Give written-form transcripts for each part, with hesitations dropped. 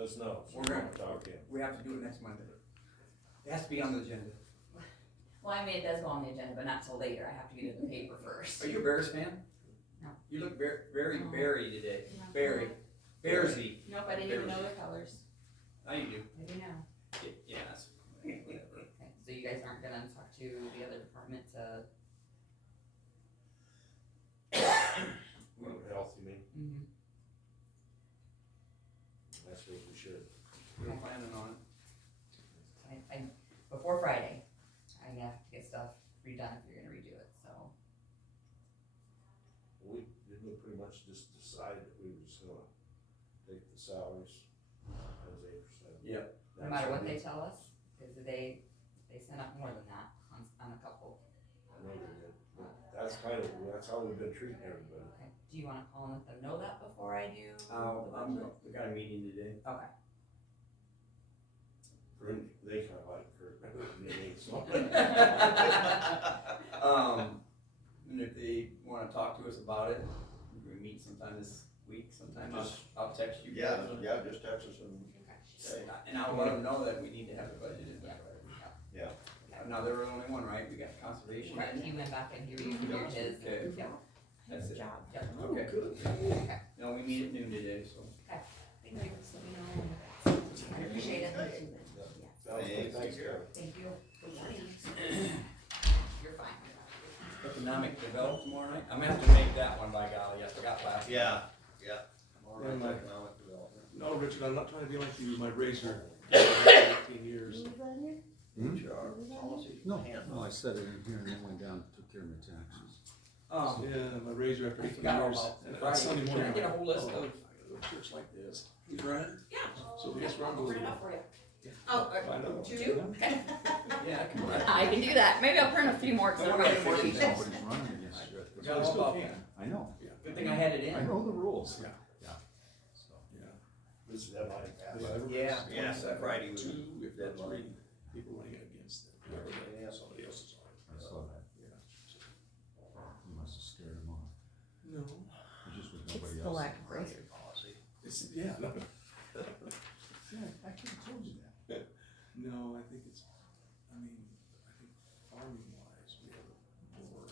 let us know. So We're gonna talk to him. We have to do it next Monday. It has to be on the agenda. Well, I mean, it does go on the agenda, but not till later. I have to get it in the paper first. Are you a Bears fan? No. You look very No. berry today. No. Berry. Bearsy. Nope, I didn't even know their colors. Now you do. I do now. Yeah, that's whatever. Okay, so you guys aren't gonna talk to the other department to? Health, you mean? Mm-hmm. That's what we should. We're planning on it. I before Friday, I have to get stuff redone if you're gonna redo it, so. We pretty much just decided that we were just gonna take the salaries as 8%. Yep. No matter what they tell us, cause they sent up more than that on a couple. I know they did, but that's how we've been treating everybody. Okay, do you wanna call and let them know that before I do? the I'm, budget? we got a meeting today. Okay. They kinda like Kurt, they need something. And if they wanna talk to us about it, we can meet sometime this week, sometime, I'll text you. Yeah, guys. yeah, just text us and Okay. And I'll let them know that we need to have the budget in there. Yeah. Now, they're the only one, right? We got conservation. Right, he went back and he reviewed his. Okay. Yep. That's it. Yep. Okay. Okay. No, we meet at noon today, so. Thank you, just let me know. I appreciate it. Sounds good. Thanks, Kurt. Thank you. You're fine. Economic development tomorrow night? I'm gonna have to make that one, by golly, I forgot last. night. Yeah, yeah. All right, Yeah, economic development. No, Richard, I'm not trying to be like you, my razor, 18 years. HR policy. No, handbook. no, I set it in here and then went down and took care of my taxes. Yeah, my razor after I 18 forgot all years. about And on Friday. Sunday Can morning. I get a whole list oh, of- I gotta go to church like this. Who's running? Yeah. So yes, run a little. for you. Oh, I know. Two? Yeah, I can write. I can do that. Maybe I'll print a few more. 'cause Don't I'm worry, ready for don't worry. you. Nobody's running against you. Forgot I all still about can. that. I know, Good thing I had it in. I know the rules. Yeah. So, Yeah. This is deadline passed. Yeah. Yeah, Friday was Two, if that's deadline. three people running against them. Yeah. Somebody else is on. I saw that. Yeah. You must have scared them off. No. It just was It's nobody the else. lack of razor. Razor policy. It's, yeah, no. Yeah, I could have told you that. No, I think it's, I think farming wise, we have more.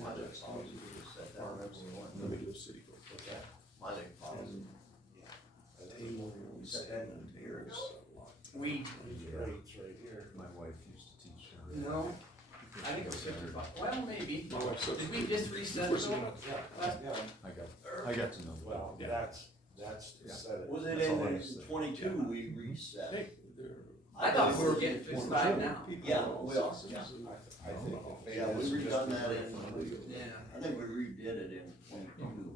My life policy was set down, that's the one. Let me do a city code. What's that? My life policy. Table, We set that in here. there's a lot. We, It's right here. My wife used to teach her. no, I think it was 55. Well, maybe. My wife's such Did a we good- just reset First it? one, I got to know. Well, Yeah. that's to set it. Was it That's all I in said. 22 we reset? Hey, they're. I thought we were getting 55 now. People Yeah, are all we are, citizens yeah. and- I think. Yeah, we redone that in, Yeah. I think we redid it in 22.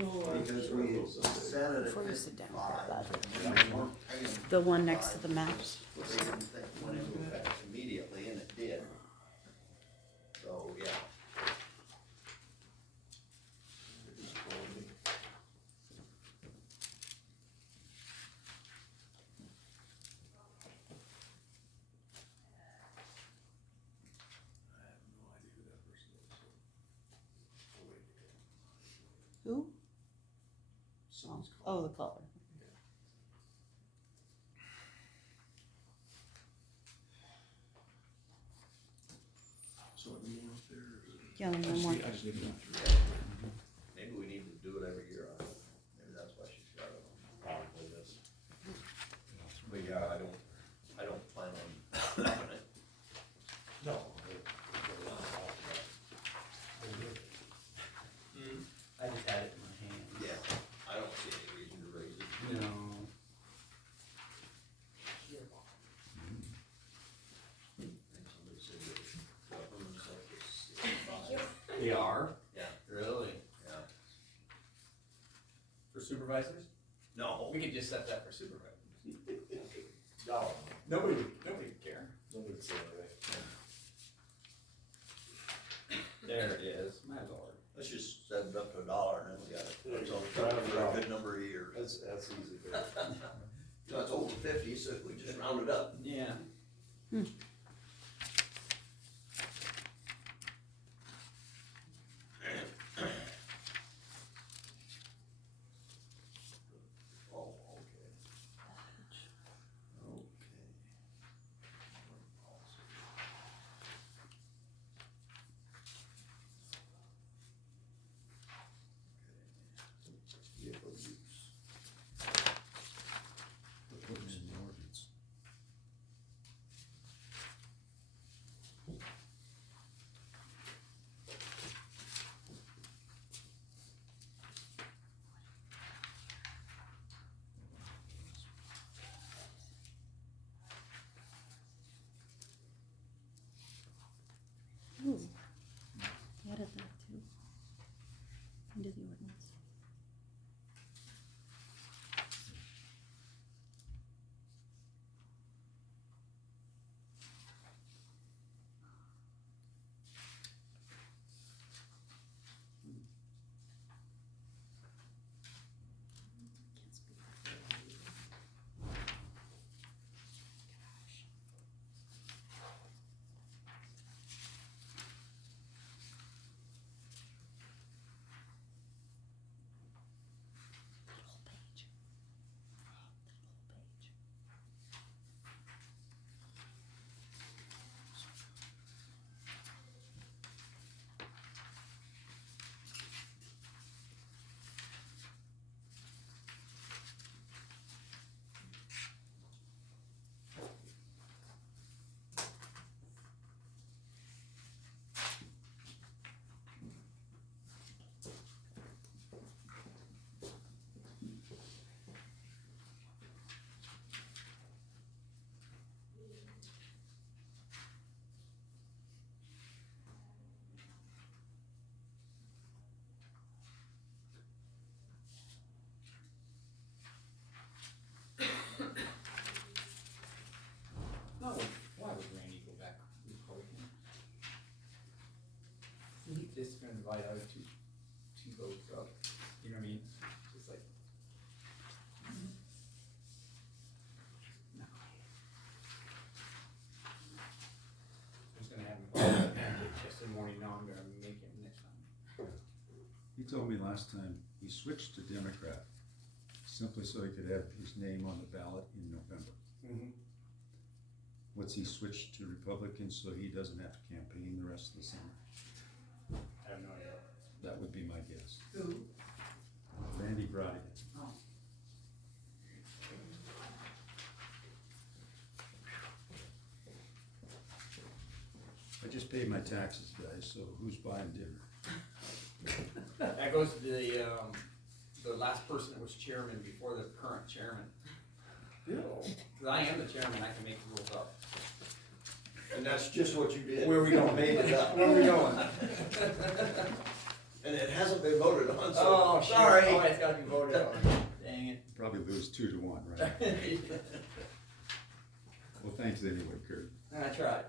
Oh, Because we set it Before you at sit down, 55. We weren't paying, The one next to the maps. they didn't think it went into effect immediately, and it did. So, yeah. I have no idea who that person is. Oh, wait. Who? Someone's Oh, calling. the color. So any more up there? or is it- Yeah, I no just more. need, I just need to go through it. Maybe we need to do it every year, I don't know. Maybe that's why she started. Probably this. But yeah, I don't plan on stopping it. No. I just had it in my hand. Yeah, I don't see any reason to raise it. No. Somebody said that government stuff is 65. They are? Yeah. Really? Yeah. For supervisors? No. We could just set that for supervisors. No, Nobody would care. nobody would say anything. There it is, my lord. Let's just set it up to $1 and then we got it. There you It's go. all covered for a good number of years. That's easy. You know, it's over 50, so we just round it up. Yeah. Oh, okay. divide out two votes up, you know what I mean? Just like. No. I'm just gonna have him just in the morning, now I'm gonna make him next time. He told me last time he switched to Democrat simply so he could have his name on the ballot in November. Mm-hmm. What's he switched to Republican so he doesn't have to campaign the rest of the summer? I have no idea. That would be my guess. Who? Randy Brodigan. Oh. I just paid my taxes, guys, so who's buying dinner? That goes to the last person that was chairman before the current chairman. Cause I am the chairman, I can make the rules up. And that's just what you did. Where are we going? Made it up. Where are we going? And it hasn't been voted on, so, Oh, shit. sorry. Oh, it's gotta be voted on. Dang it. Probably lose 2-1, right? Well, thanks anyway, Kurt. I tried.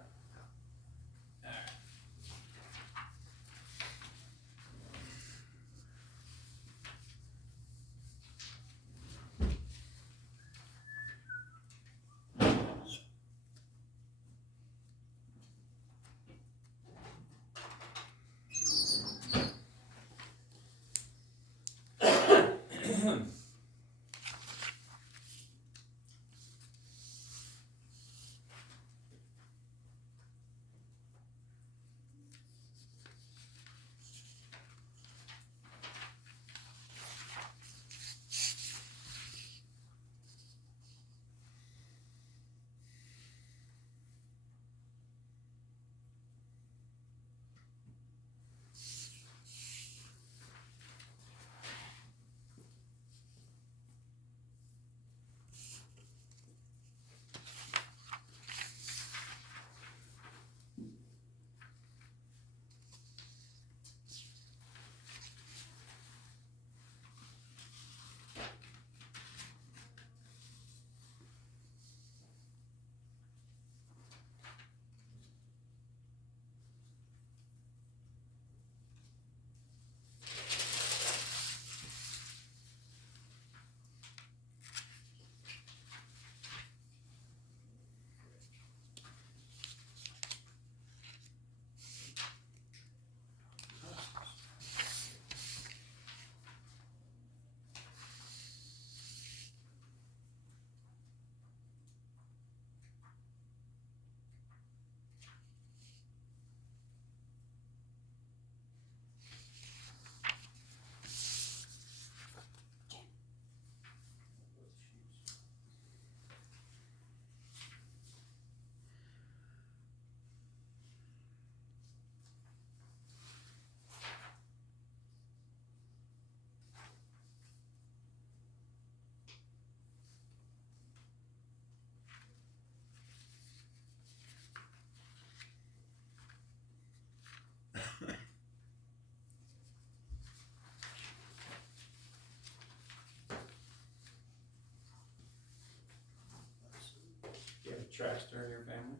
You have a trash stir in your family?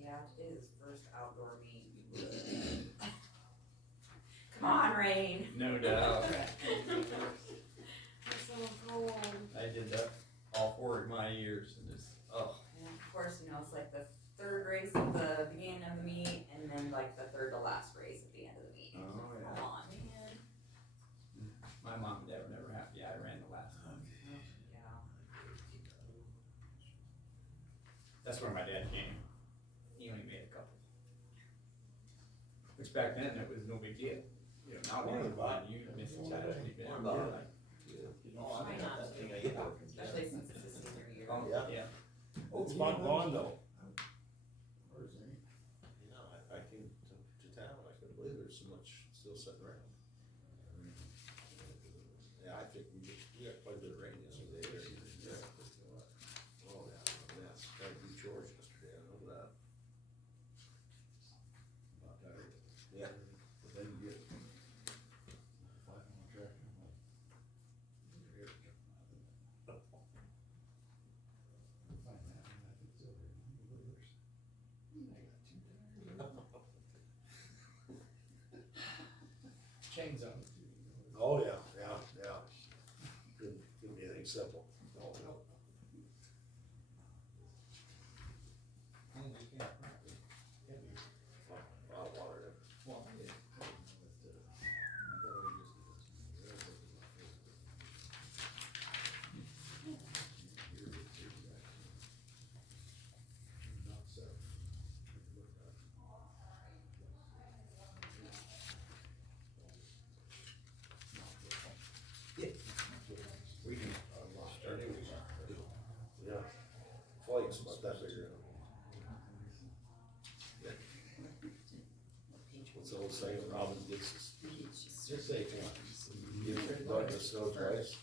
Yeah, today's his first outdoor meeting. Come on, Rain. No doubt. It's so cold. I did that all 4 of my years and it's, oh. And of course, you know, it's like the third race at the beginning of the meet, and then like the third to last race at the end of the meet. Oh, yeah. Come on, man. My mom and dad were never happy. I ran the last one. Yeah. That's where my dad came. He only made a couple. Which back then, it was no big deal. You know, nowadays, you miss a tragedy. What about it? Oh, Try I got not that to, thing I hit. especially since it's his senior year. Oh, Yeah. yeah. It's about gone though. You know, I came to town, I couldn't believe there's so much still sitting around. Yeah, I think we got quite a bit of rain yesterday. Yeah. Oh, yeah, yes, I had to do chores yesterday, I know that. About tired. Yeah. But then you get 5 on tractor. Find that one, I think it's over here. I got 2 tires. things on it too. Oh, yeah, yeah. Couldn't be anything simple. No, no. And you can't, can't be. A lot of water there. Well, yeah. We can, start it. Yeah, flights about that bigger. What's the old saying, Robin gets his speech. Just say one. Give Doug the snow twice.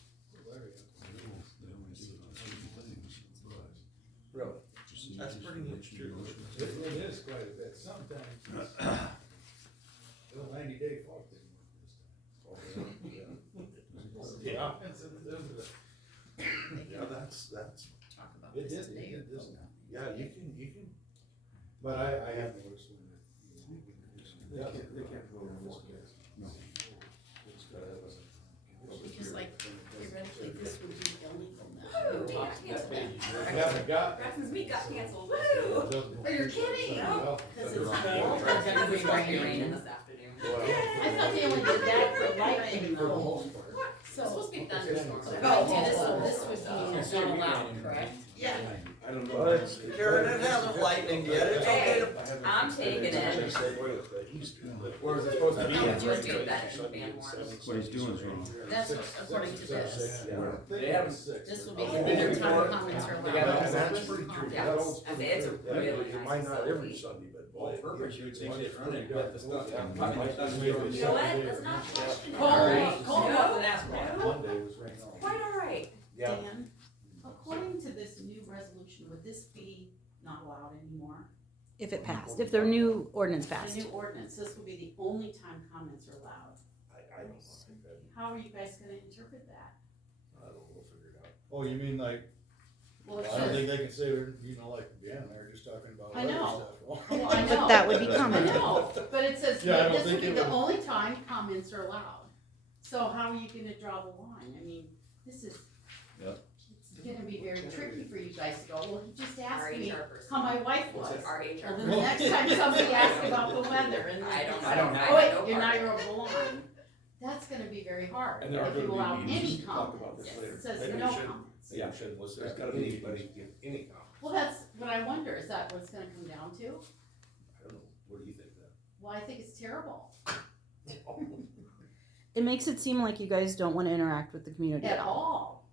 Really? That's pretty much true. It is quite a bit, sometimes. The 90-day fog didn't work this time. Oh, yeah. Yeah, that's, Talk about It this did, today. it did, yeah, you can. but I have noticed when it. They can't go over this. No. Because like theoretically, this would be illegal now. Woo, We talked yeah, about that. We haven't got. Braxton's meet got canceled, woo! Oh, you're kidding? No. Because it's It's all. supposed to be raining this afternoon. I thought they only did that for lightning though. It's supposed to be thunderstorms. Oh, this would be allowed, correct? Yeah. I don't know. Well, it's, Karen, it hasn't lightning yet, it's okay to. I'm taking it. Where's it supposed to be? I'm just doing that in Van Horn. What he's doing is wrong. That's according to this. They haven't- This will be Been the there only time before. comments are They got allowed. it. That's pretty true. Yeah, I mean, it's a really It might nice not every facility. Sunday, but Well, boy. perfect, you would think they'd run it, but the stuff. Yeah. I mean, it doesn't You really- know what, let's not question it. Call Alright. call them up and ask No, them. no, Monday was raining all. quite alright. Yeah. Dan, according to this new resolution, would this be not allowed anymore? If it passed, if their new ordinance The passed. new ordinance, this will be the only time comments are allowed. I don't know. How are you guys gonna interpret that? I don't know, we'll figure it out. Oh, you mean like, Well, I it don't says, think they can say, you know, like, yeah, they're just talking about I other know. stuff. well, I know. But that would be I commented. know, but it says, Yeah, I don't this will think be it the would- only time comments are allowed. So how are you gonna draw the line? I mean, this is, Yeah. it's gonna be very tricky for you guys to go, well, you just Our asked me HR person. how my wife was. Our HR. Well, then the next time somebody asks about the weather and I don't know. I don't know. oh I wait, know you're part not of it. over the line. That's gonna be very hard, if And there are you gonna be allow meetings any to talk about this comments. later. It says Maybe we no shouldn't. comments. Yeah, we shouldn't, listen, there's gotta be anybody give any comment. Well, that's what I wonder, is that what it's gonna come down to? I don't know, what do you think then? Well, I think it's terrible, It makes it seem like you guys don't wanna interact with the community at at all. all.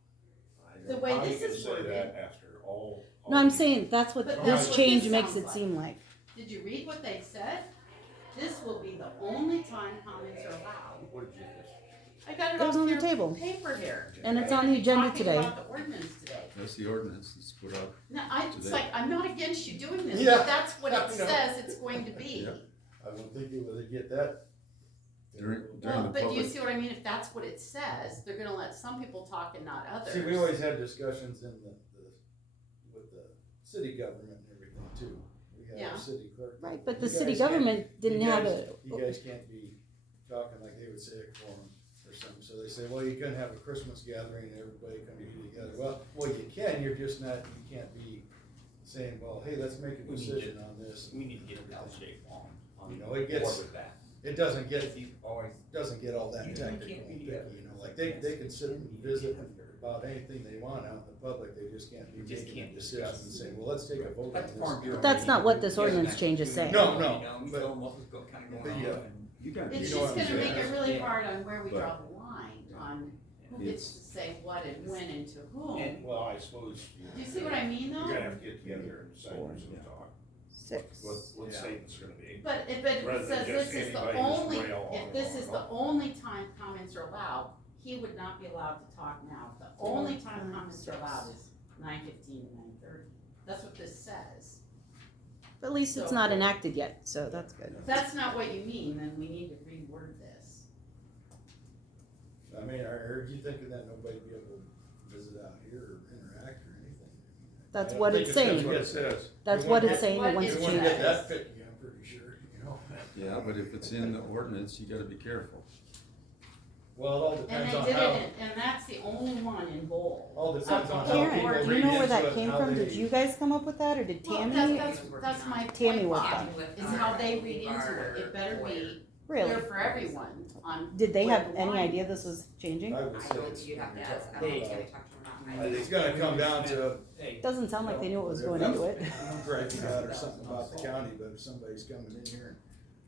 I The know way how you this can is say worded. that after all. No, I'm saying, that's what But this that's what change this makes sounds it like. seem like. Did you read what they said? This will be the only time comments are allowed. What did you think? I got it It was off on the your table. paper here. And it's We're on gonna the be agenda talking today. about the ordinance today. That's the ordinance that's put out. Now, it's Today. like, I'm not against you doing this, Yeah. but that's what I it know. says it's going to be. Yeah. I would think you would get that. During Well, the but do you public, see what I mean? If that's what it says, they're gonna let some people talk and not others. See, we always had discussions in with the city government and everything too. We had Yeah. a city clerk. Right, but You the city guys can't- government didn't you have guys- a, You guys can't be talking like they would say a quorum or something, so they say, well, you couldn't have a Christmas gathering and everybody come be together. Well, you can, you're just not, you can't be saying, well, hey, let's make a We need decision on this. We need to get Al shape on. You know, it gets- board with that. It doesn't get, He's always. doesn't get all that You technical can't and be, picky, you know, like they can sit and visit about anything they want out in the public, they just can't be You just making a can't decision and discuss. say, well, let's take a vote on Like the Farm this. Bureau. That's not what this meeting. ordinance Yeah, change is saying. No, We but- told them what was kind of going Yeah. on. you got. It's You know just what I'm gonna make saying? it really Yeah. hard on where we But- draw the line, on who gets It's- to say what and when and to whom. And- Well, I suppose. Do you see what I mean You're though? gonna have to get together and decide who's gonna talk, 6. what Yeah. statements are gonna be. But if it Rather than says just this is the anybody just only, rail on if and this on is and the on. only time comments are allowed, he would not be allowed to talk now. The only time comments are allowed is 9:15 to 9:30. That's what this says. But at least it's not enacted yet, so that's good. If that's not what you mean, then we need to reword this. I mean, are you thinking that nobody'd be able to visit out here or interact or anything? That's I don't what think it's gonna saying. get- What it says. That's You what want it's saying, it what wants it to You change wouldn't get that. that picky, I'm pretty sure, you know? Yeah, but if it's in the ordinance, you gotta be careful. Well, it all And depends they on did how, it, and that's the only one in bold. all depends on how Karen, people do you read know where into that it, came how from? they- Did you guys come up with that, or did Well, Tammy? that's my Tammy point, worked Bob, on is how they read into it. It better be Really? clear for everyone on. Did they where have the any line idea is. this was changing? I would I say don't, it's. you'd have to ask, I Hey. don't know if they talked to them or not. It's gonna come down to Hey, Doesn't sound like they knew what was going into it. griping out or something about the county, but if somebody's coming in here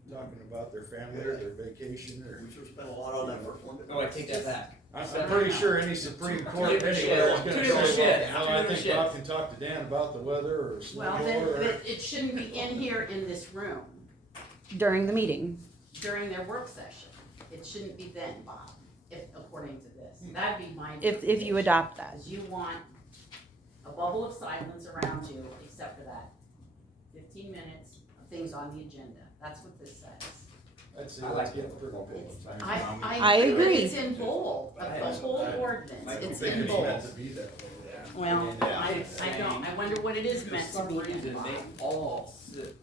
and talking about their family or their vacation or. We should spend a lot on that first one. oh, I take that back. I'm pretty sure any Supreme Court Two different anywhere is shits. gonna Two different say, shits. well, Two I different think Bob shits. can talk to Dan about the weather or Well, snow then, or. but it shouldn't be in here in this room During the meeting. during their work session. It shouldn't be then, Bob, according to this. That'd be my. If you adopt that. Because you want a bubble of silence around you, except for that 15 minutes of things on the agenda. That's what this says. I'd say I let's like get it. pretty. I But agree. it's in bold, of the whole ordinance, I don't it's think in it's bold. meant to be that way. Well, I don't, I wonder what it is For meant to some be then, reason, Bob. they all sit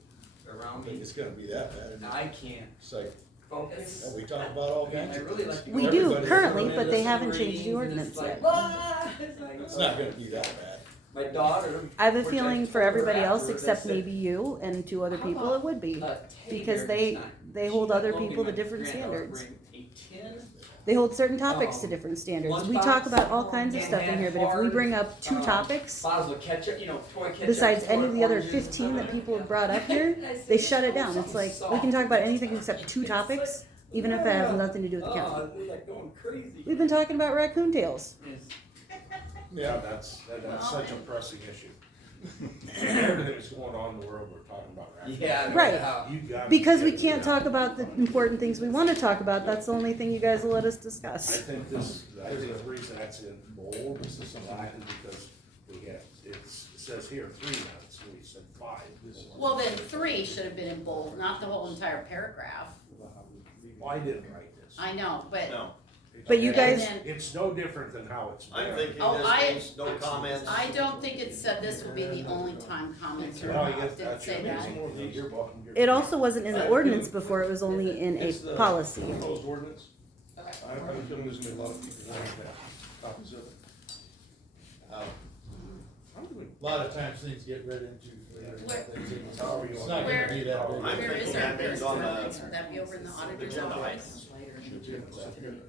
I around don't think me. it's gonna be that bad. And I can't It's like, focus. we talk about all I mean, kinds I of really things. like to We go do everybody currently, listen but to they the haven't changed the readings, and ordinance it's like, yet. "Ah," it's like, It's not gonna be that bad. My daughter. I have a which I feeling for told her everybody else afterwards, I except said, maybe you and two other "How people, about it would be. a teddy Because bear they- this time?" they She hold had other told me people to my different granddaughter standards. bring a tin. They hold certain topics to different standards. We talk about all kinds of stuff in here, but if we bring up two topics, Bottles of ketchup, toy ketchup. besides any of the other oranges, 15 that people have yeah. brought up here, they shut it down. It's like, we can talk about anything except two topics, even if it has nothing to do with the county. Oh, they're like going crazy. We've been talking about raccoon tails. Yes. Yeah, that's such a pressing issue. Everything that's going on in the world, we're talking about right now. Yeah. Right. You gotta Because we get it can't done. talk about the important things we want to talk about, that's the only thing you guys will let us I discuss. think the reason that's in bold is exactly because we have, it says here 3 minutes, we said 5. Well, then 3 should have been in bold, not the whole entire paragraph. Well, I didn't write this. I know, but No, But you And guys- It's no different than how it's been. I'm thinking Oh, I- this means no comments. I don't think it said this will be the only time comments are Well, I allowed. guess Did it that's your say that? reason. You're welcome. It also wasn't in the ordinance before, it was only in a It's the policy. Proposed ordinance. Okay. I have a feeling there's gonna be a lot of people wanting that, copies of it. I'm doing. A lot of times things get read into later. Where- It's not gonna Where- be that big. I'm Where is thinking our that means on the ordinance? Would that be over in the auditor's agenda office?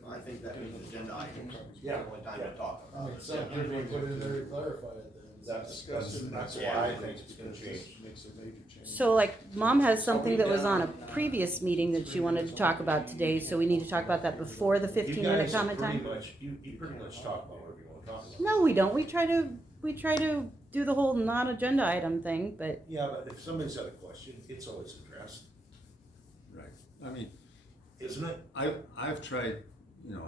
I think that means agenda items. Yeah, The only time to yeah. talk I about mean, it. some people put in there to clarify it then. That's discussed, and that's why I think it's gonna change. Makes a major change. So like, mom has something that was on a previous meeting that she wanted to talk about today, so we need to talk about that before the 15-minute comment time? You pretty much talk about whatever you wanna talk about. No, we don't, we try to do the whole non-agenda item thing, but Yeah, but if somebody's got a question, it's always addressed, Right, I mean, isn't it? I've tried,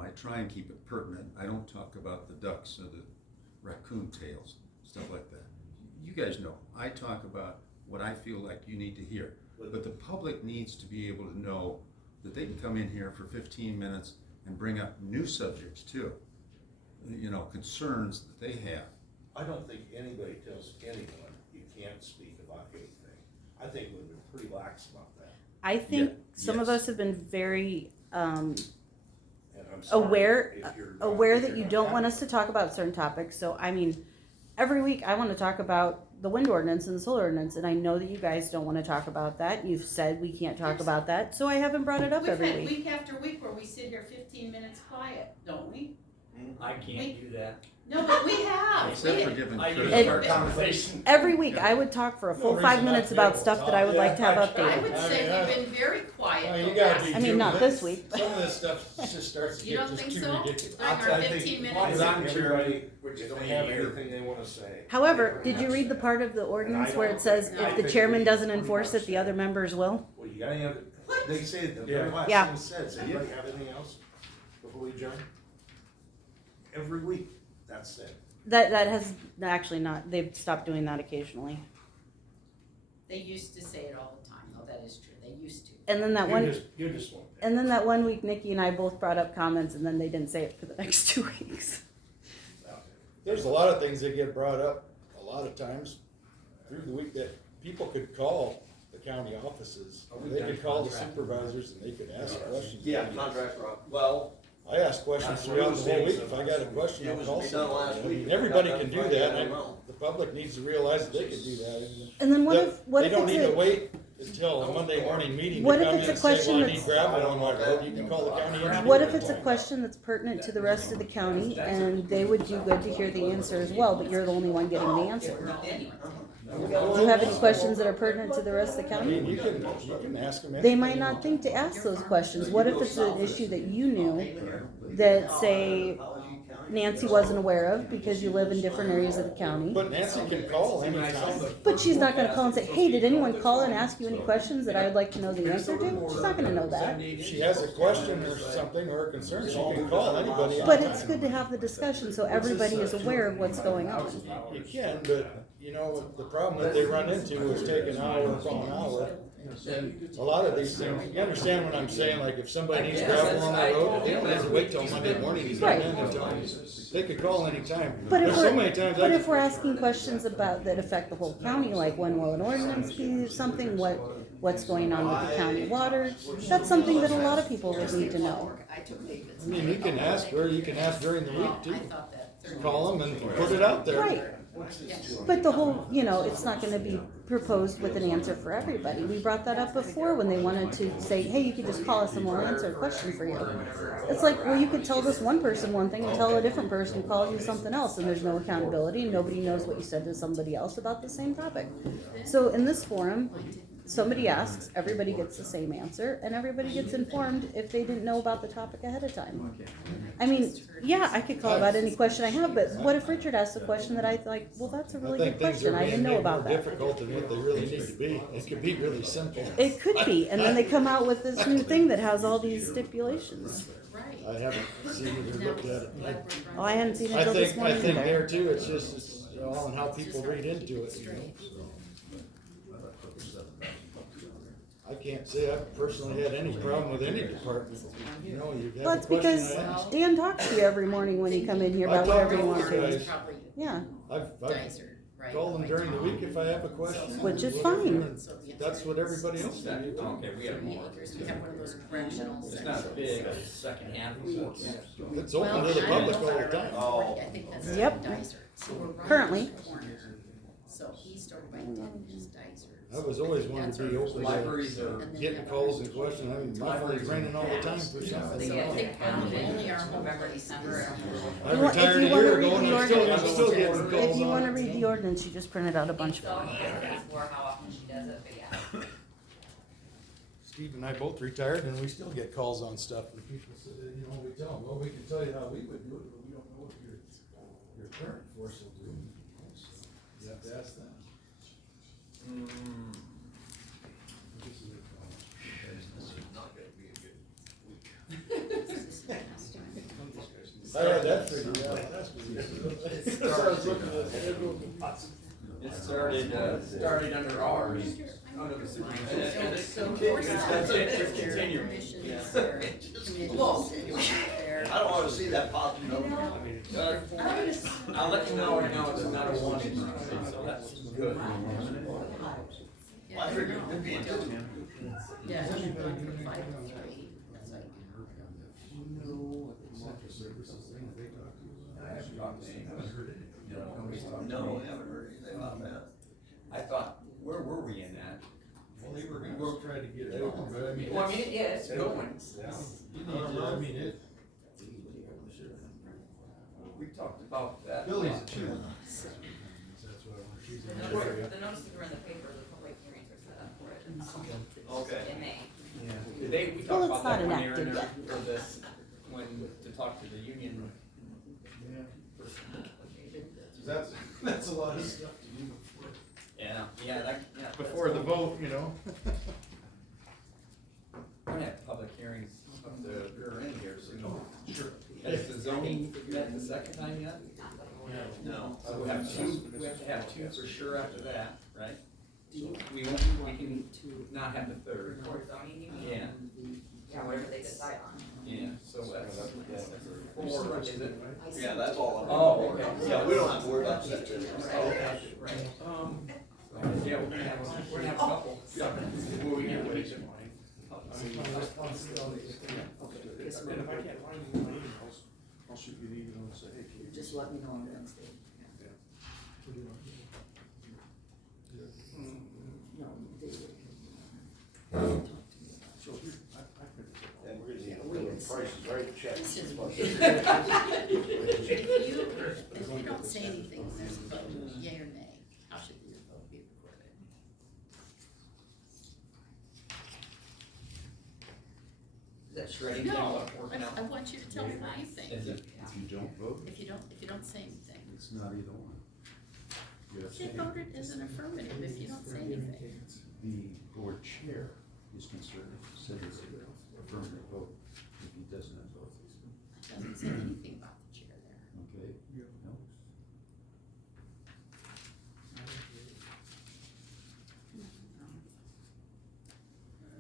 I try and keep it pertinent, I don't talk about the ducks or the raccoon tails, stuff like that. You guys know, I talk about what I feel like you need to hear, but the public needs to be able to know that they can come in here for 15 minutes and bring up new subjects too. Concerns that they have. I don't think anybody tells anyone you can't speak about anything. I think we've been pretty lax about that, I think Yeah, some of yes. us have been very and I'm sorry aware if you're not- aware if that you're you not don't happy want us with to talk about certain topics, so I mean, every week I want to talk about the wind ordinance and the solar ordinance, and I know that you guys don't want to talk about that, you've said we can't talk about that, so I haven't brought it up We've every had week. week after week where we sit here 15 minutes quiet, don't we? I can't do that. No, but we have. Except We- for giving I Chris. usually start conversation. Every week I would talk for a full No 5 reason not minutes to be able about to stuff talk. that I would like to have Yeah, I updated. would say we've been very Well, quiet. you the gotta last- be I mean, not doing this week, but- Some of this stuff just starts to You get don't just think too so? ridiculous. During our 15 minutes? Because I'm everybody, Which if is they only have a year. anything they wanna say. However, they did you wanna read the say. part of the ordinance I where don't it says think- if I the think chairman we doesn't pretty enforce much it, the said- other members will? Well, you gotta have, they say, the very last Yeah. thing it says, anybody have anything else before we adjourn? Every week, that's it. That has actually not, they've stopped doing that occasionally. They used to say it all the time, though, that is true, they used to. And then that one, You just won't. and then that one week Nikki and I both brought up comments and then they didn't say it for the next 2 weeks. There's a lot of things that get brought up a lot of times through the week that people could call the county offices. Oh, we've They done could call the contract. supervisors and they could ask questions. Yeah, contracts are up. Well, I ask questions throughout the whole week, if I got a question, It I'll was call done somebody. last I week. mean, If it everybody got can done do Friday, that, I and don't know. the public needs to realize that they can do that. And then what They- if, what They if don't need to it's wait until a Monday morning meeting What to if come it's in a and say, question well, I need that's- gravel on my road, you can call the county engineer. what if it's a question that's pertinent to the rest of the county and they would do good to hear the answer as well, but you're the only one getting the answer? Do you have any questions that are pertinent to the rest of the I mean, county? you can ask them. They might not think to ask those questions. What if it's an issue that you knew that, say, Nancy wasn't aware of because you live in different areas of the county? But Nancy can call anytime. But she's not gonna call and say, hey, did anyone call and ask you any questions that I would like to know the answer to? She's not gonna know that. If she has a question or something or a concern, she can call anybody. But it's good to have the discussion so everybody is aware of what's going on. You can, but you know, the problem that they run into is taking hour upon hour. And a lot of these things, you understand what I'm saying, like if somebody needs gravel on the road, they don't have to wait till Monday morning to come in and tell them. They could call anytime. But if There's so we're, many times but I, if we're asking questions about, that affect the whole county, like when will an ordinance be something, what's going on with the county water, that's something that a lot of people would need to know. I mean, you can ask, or you can ask during the week too. Call them and put it out there. Right. But the whole, you know, it's not gonna be proposed with an answer for everybody. We brought that up before when they wanted to say, hey, you could just call us and we'll answer a question for you. It's like, well, you could tell this one person one thing and tell a different person who called you something else, and there's no accountability, and nobody knows what you said to somebody else about the same topic. So in this forum, somebody asks, everybody gets the same answer, and everybody gets informed if they didn't know about the topic ahead of time. I mean, yeah, I could call about any question I have, but what if Richard asked a question that I like, well, that's a I really think good things are question, I being didn't know made about more that. difficult than what they really need to be. It could be really simple. It could be, and then they come out with this new thing that has all these stipulations. I haven't seen it or looked at it. Oh, I hadn't seen it I till this think morning either. there too, it's just, it's all in how people read into it, you know, so. I can't say I've personally had any problem with any department, you know, you Well, have a it's question because I ask. Dan talks to you every morning when you come in here about I talk whatever to you all want you to. guys. Yeah, I've called them during the week if I have a question. Which is fine. That's what everybody else does. Okay, we have more. We have one of those correctional It's centers. not as big, it's second hand. It's open to the public all the time. Oh. I think that's Yep. Dicer. So we're right Currently. on the corner. So he started by 10 his Dicer. I was always wanting to be open Libraries to are, getting calls and questions. I mean, my phone's ringing all the time for something. So I think Only our November, December. I You want- if retired a you wanna year read ago and the I'm still ordinance- getting calls if you on wanna it. read the ordinance, you just printed out a bunch of So, them. yeah, for how often she does it, but yeah. Steve and I both retired and we still get calls on stuff and people say, you know, we tell them, well, we can tell you how we would do it, but we don't know what your current force will do. So you have to ask them. I had that figured out last week. So I was looking at it. it started under ours, under the superintendent. And it's So continuing. that's It's continuing. Commissions, their committees, their. I don't wanna see that popping up. I'll let you know right now, it's not a 1 inch, so that's good. I figured it'd be a two. Yeah. 503. It's like, I haven't talked to anyone. Nobody's talked to No, me. I haven't heard anything about that. I thought, where were we in that? Well, they were gonna try to get it open, but I mean. Well, I mean, yeah, it's going. I mean, it. We talked about that. Billy's a two. That's what I want. She's in that area. The notices are in the paper, the public hearings are set up for it Okay. in May. We Well, talked it's about not that when they were in enacted there yet. for this, when, to talk to the union. That's a lot of stuff to do before. Yeah, yeah. Before the vote, you know? We're gonna have public hearings up the rear end here soon. Sure. Has the zoning met the second time yet? No. So we have to have two for sure after that, right? We can not have the third. For zoning, you mean? Yeah, Yeah, whatever they decide on. yeah, so that's 4, is it? Yeah, that's all. Oh, okay. Yeah, we don't have to worry about that. Oh, okay, right. Yeah, we're gonna have a couple. Will we get with each of them? And if I can't find anybody I'll shoot you an email and say, hey, can you Just let me know on Wednesday. No, David. So here, I printed it all. And we're gonna need a little prices right check. This is Plus- If you don't say anything, there's a button, yea or nay, how should your vote be recorded? Is that shredding thing No, working out? I want you to tell me what you think. Is it? If you don't vote, If you don't say anything. it's not either one. You have to They say- voted as an affirmative if you don't say anything. The board chair is considered affirmative vote if he does not vote. It doesn't say anything about the chair there. Okay? No?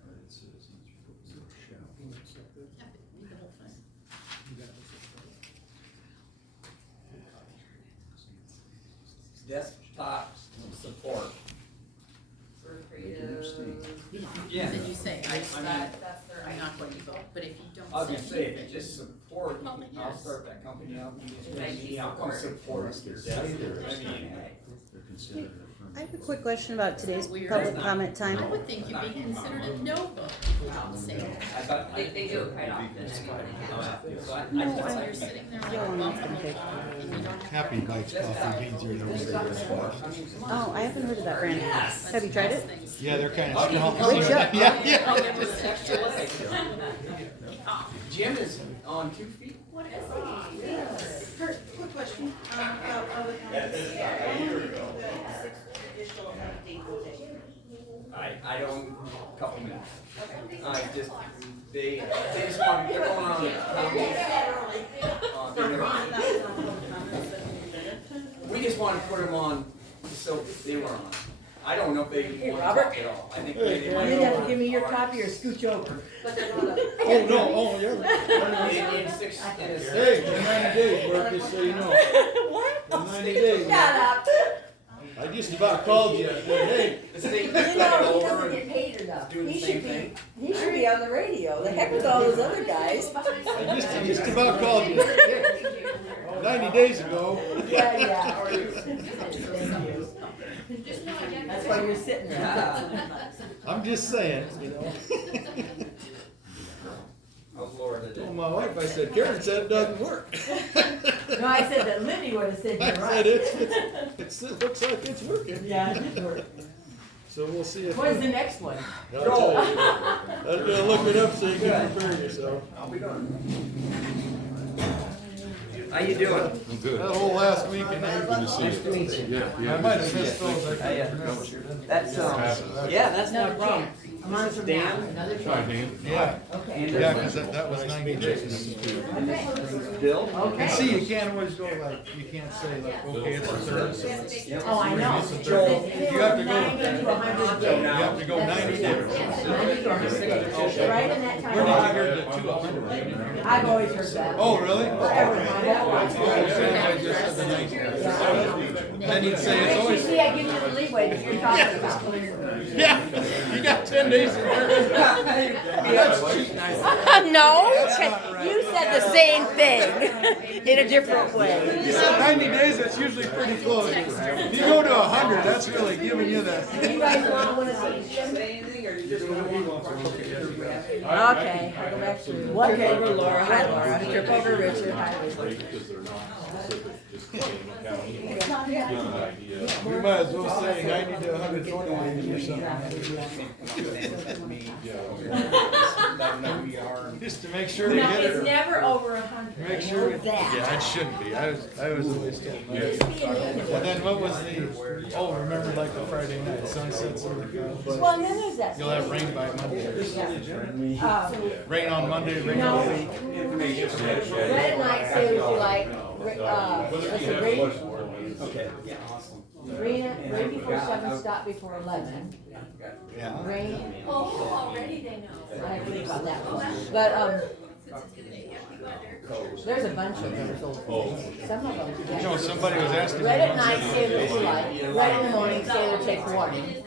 But it says, shall. Yeah, but read the whole thing. Desktop support. Sort of You can creative. abstain. Yeah. Then you say, That's their I'm idea. not going to vote, but if you don't I was gonna say say, if anything. it's just support, Well, then I'll yes. start that company out, and just, Like I'll come support. support your desk. I mean, They're considered I have a affirmative. quick question about today's Weird. public comment I time. would think you'd be considered a no vote if you don't say anything. I thought. They do it quite often. I mean, So I No, just I- like. You're sitting there like, Yeah, well, okay. and you don't have. Happy Mike's Coffee Beans are no Oh, I haven't heard of that brand. Have you tried it? Yeah, they're kind Oh, of you can strong. come Good here. job. Yeah. Jim is on 2 feet. What is it? Kurt, quick question, about public comments. Judicial update will take. I don't, couple minutes. I just, they just want, they're going on. We just want to put them on, so they were on. I don't know if they Hey, want to Robert. talk at all. I think Hey, they You might. didn't have to give me your copy or scooch over. Oh, no, oh, yeah. In 6, in Hey, in 90 days, work, just so you know. What? In 90 days. Shut up. I just about called you, I said, hey. the state You just know, got he over doesn't and get paid enough. doing the He same should thing. be, he should be on the radio. The heck with all those other guys. I just about called you. 90 days ago. Yeah, yeah. That's why you're sitting there. I'm just saying, you know. Oh, Lord, it Told my wife, I said, Karen said it doesn't work. No, I said that Libby would have said I you're said, right. it looks like it's working. Yeah, it did work. So we'll see if. When's the next one? I'll tell you. I was gonna look it up so you can prepare yourself. How we doing? How you doing? That whole last week and Nice to meet you. I might have missed those. I couldn't remember. That's, yeah, that's No, no problem. A month from now, another day. Yeah, Okay. yeah, cause that was 90 days. Bill? And see, you can't always go like, you can't say like, okay, it's the third, so it's. Oh, I know. It's the third. You have to go, 90 to 100 days. you have to go 90 days. 90 to 100 days. Right in that Where did you time. hear the 2 100? I've always heard that. Oh, really? Forever, my whole life. Oh, so I just said the 90. Then you'd say it's always. See, I give you the leeway that you're talking about. Yeah, you got 10 days in there. That's cheating. No, you said the same thing in a different way. You said 90 days, that's usually pretty close. If you go to 100, that's really giving you the. You guys want one of these? Say anything, or you just gonna Okay, I'll go back to. Walk over Laura, hi Laura, trip over Richard, hi Richard. We might as well say 90 to 120 or something. Just to make sure we No, get it's it. never over 100. Make sure. I know that. Yeah, it shouldn't be. I was always told. And then what was the, oh, remember like the Friday night sunsets in the clouds? Well, and then there's that. You'll have rain by Monday. Rain on Monday, rain No. on week. Red night say what you like, what's the rain? Okay, yeah, awesome. Rain before 7, stop before 11. Yeah. Rain, Oh, already they know. I have to think about that one. But, there's a bunch of them, so some of them. You know, somebody was asking me. Red at night, say what you like, red in the morning, say to take warning.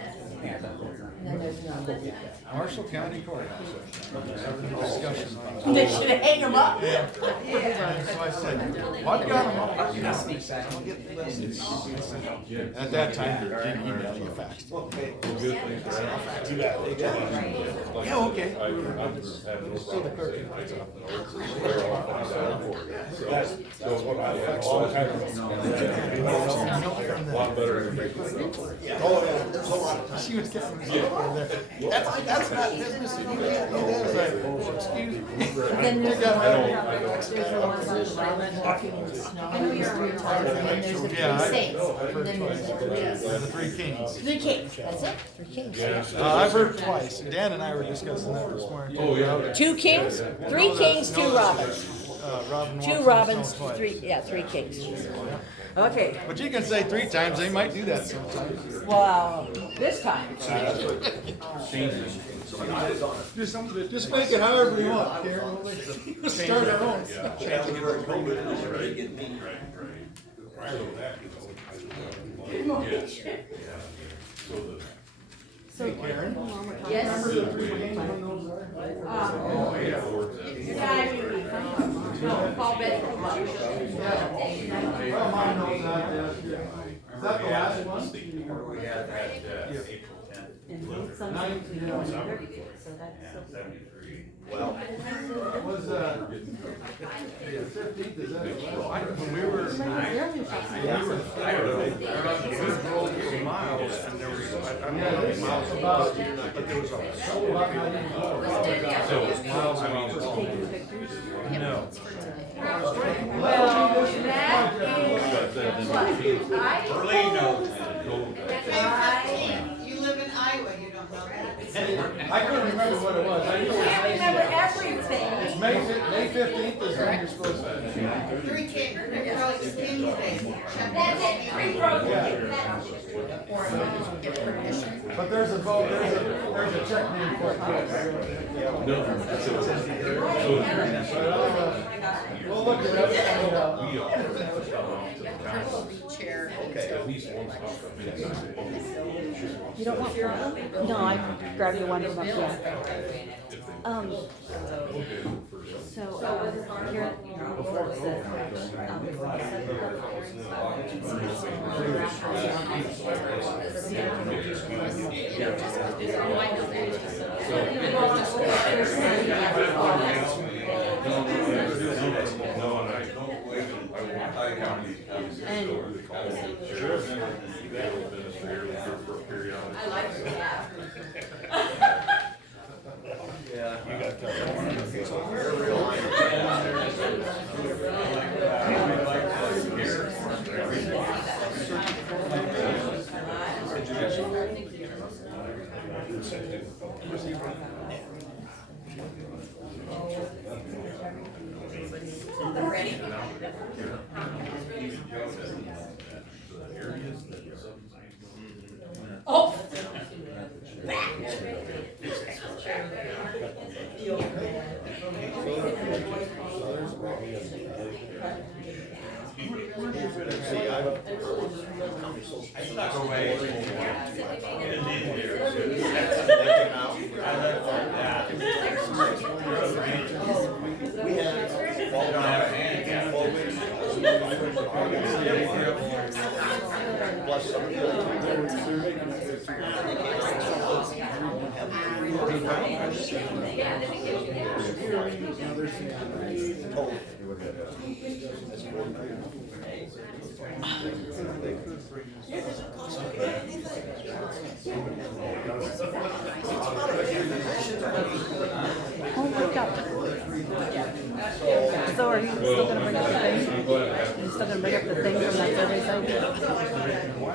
then there's another. Marshall County Courthouse. Discussion about it. They should hang them up. That's why I said, well, I've got them all. At that time, they didn't email you fax. Yeah, okay. Still the clerk. Lot better. She was getting there. That's not business. You can't do that. It's like, excuse me. Then there's the one about Robin walking in the snow, there's 3 times, and then there's the 3 Yeah, saints, and then there's the police. The Three Kings. 3 kings, that's it, 3 kings. I've heard twice. Dan and I were discussing that this morning. Oh, yeah. 2 kings, 3 kings, 2 robins. Robin 2 robins, 3, yeah, 3 kings. Okay, But you can say 3 times, they might do that sometimes. well, this time. Just make it however you want, Karen. We'll start our own. So, Karen? Yes. Call Betty. Well, mine knows that. Is that the last one? We had that, April 10th. And both sons went to university, so that's so. Well, Was, the 15th, is that the last? When we were, Somebody was there when you talked to me. we drove some miles and there was, I don't know how many miles it was, but there was a whole lot of miles. Taking pictures. No. Well, that is what You live in Iowa, you don't know that? I couldn't remember what it was. I knew it was can't remember everything. It's May 15th is when you're supposed to. 3 Kings, King's Day. That's it, 3 programs. But there's a vote, there's a check name for it. We'll look it up and find out. Chair. You don't want one? No, I grabbed the one from up here. So, here, I like that. yeah, you got to. Ready? Oh. oh, wake up. So are you still gonna bring up the thing? Are you still gonna bring up the thing from that survey site?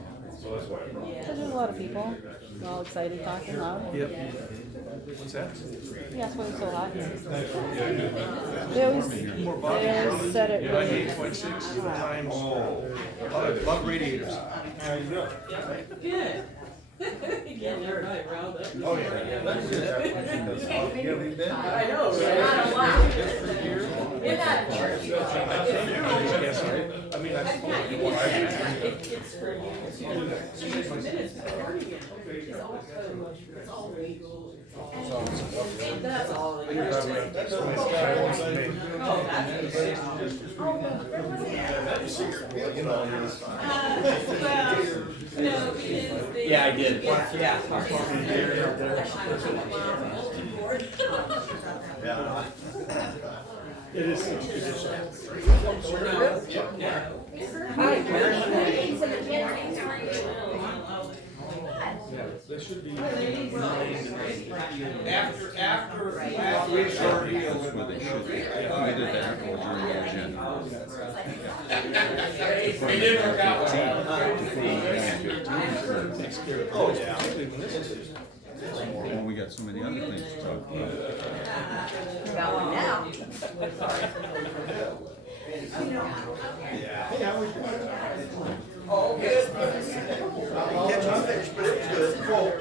Because there's a lot of people, they're all excited, talking loud. Yep. What's that? Yeah, that's why it's so hot. They always said it was. 98.6 times. Love radiators. Good. Getting everybody riled up. Oh, yeah. That's it. Yeah, we've been. I know, right? Not a lot. We're not church. I mean, that's. It's for you to change the minutes before you get. It's all code, it's all legal, it's all. That's all. That's what my sky wants to make. Oh, that's. You know, No, because they. Yeah, I did. Yeah. Yeah. it is judicial. They should be. After That's where they should be. Either that or during the agenda. We didn't work out well. Oh, yeah. Well, we got so many other things to talk about. Got one now. Yeah. Hey, how we doing? Oh, good. Catch my fish, but it was good.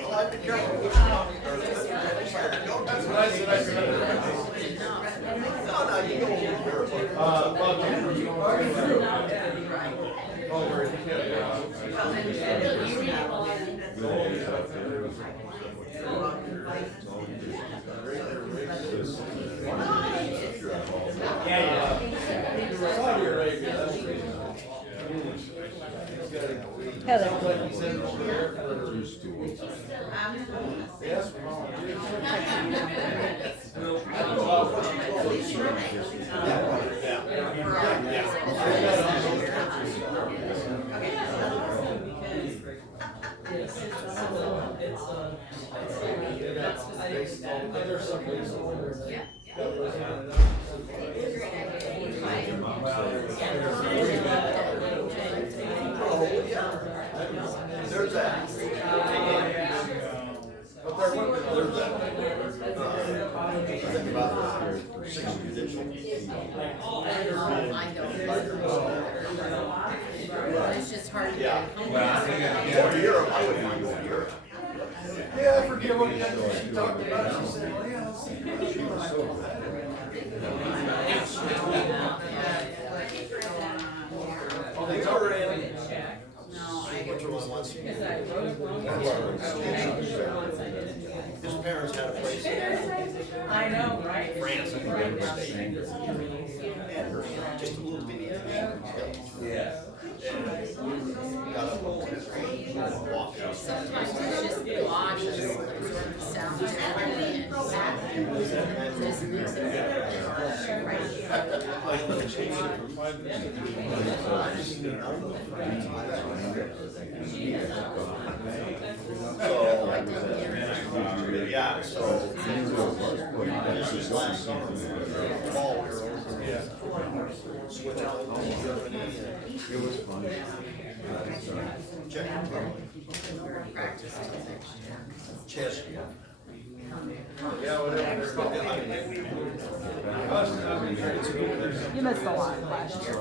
Well, I've been careful which one. That's what I said. No, you go over Heather. There's that. But there's that. Think about six judicial. I don't. It's just hard to get Yeah. comfortable. Go to Europe, I wouldn't mind going to Europe. Yeah, I forget what she talked about. She said, well, yeah, let's see. She was so It's already in. His parents had a place in I know, right? France, I think they were staying. And her, just a little bitty. Yeah. Got up over his walk. Sometimes it's just the body sounds differently and just makes it. So, yeah, so, this was last summer, fall, we were over. Switch out to Germany and It was fun. check. Chess. Yeah, whatever. You missed a lot last year.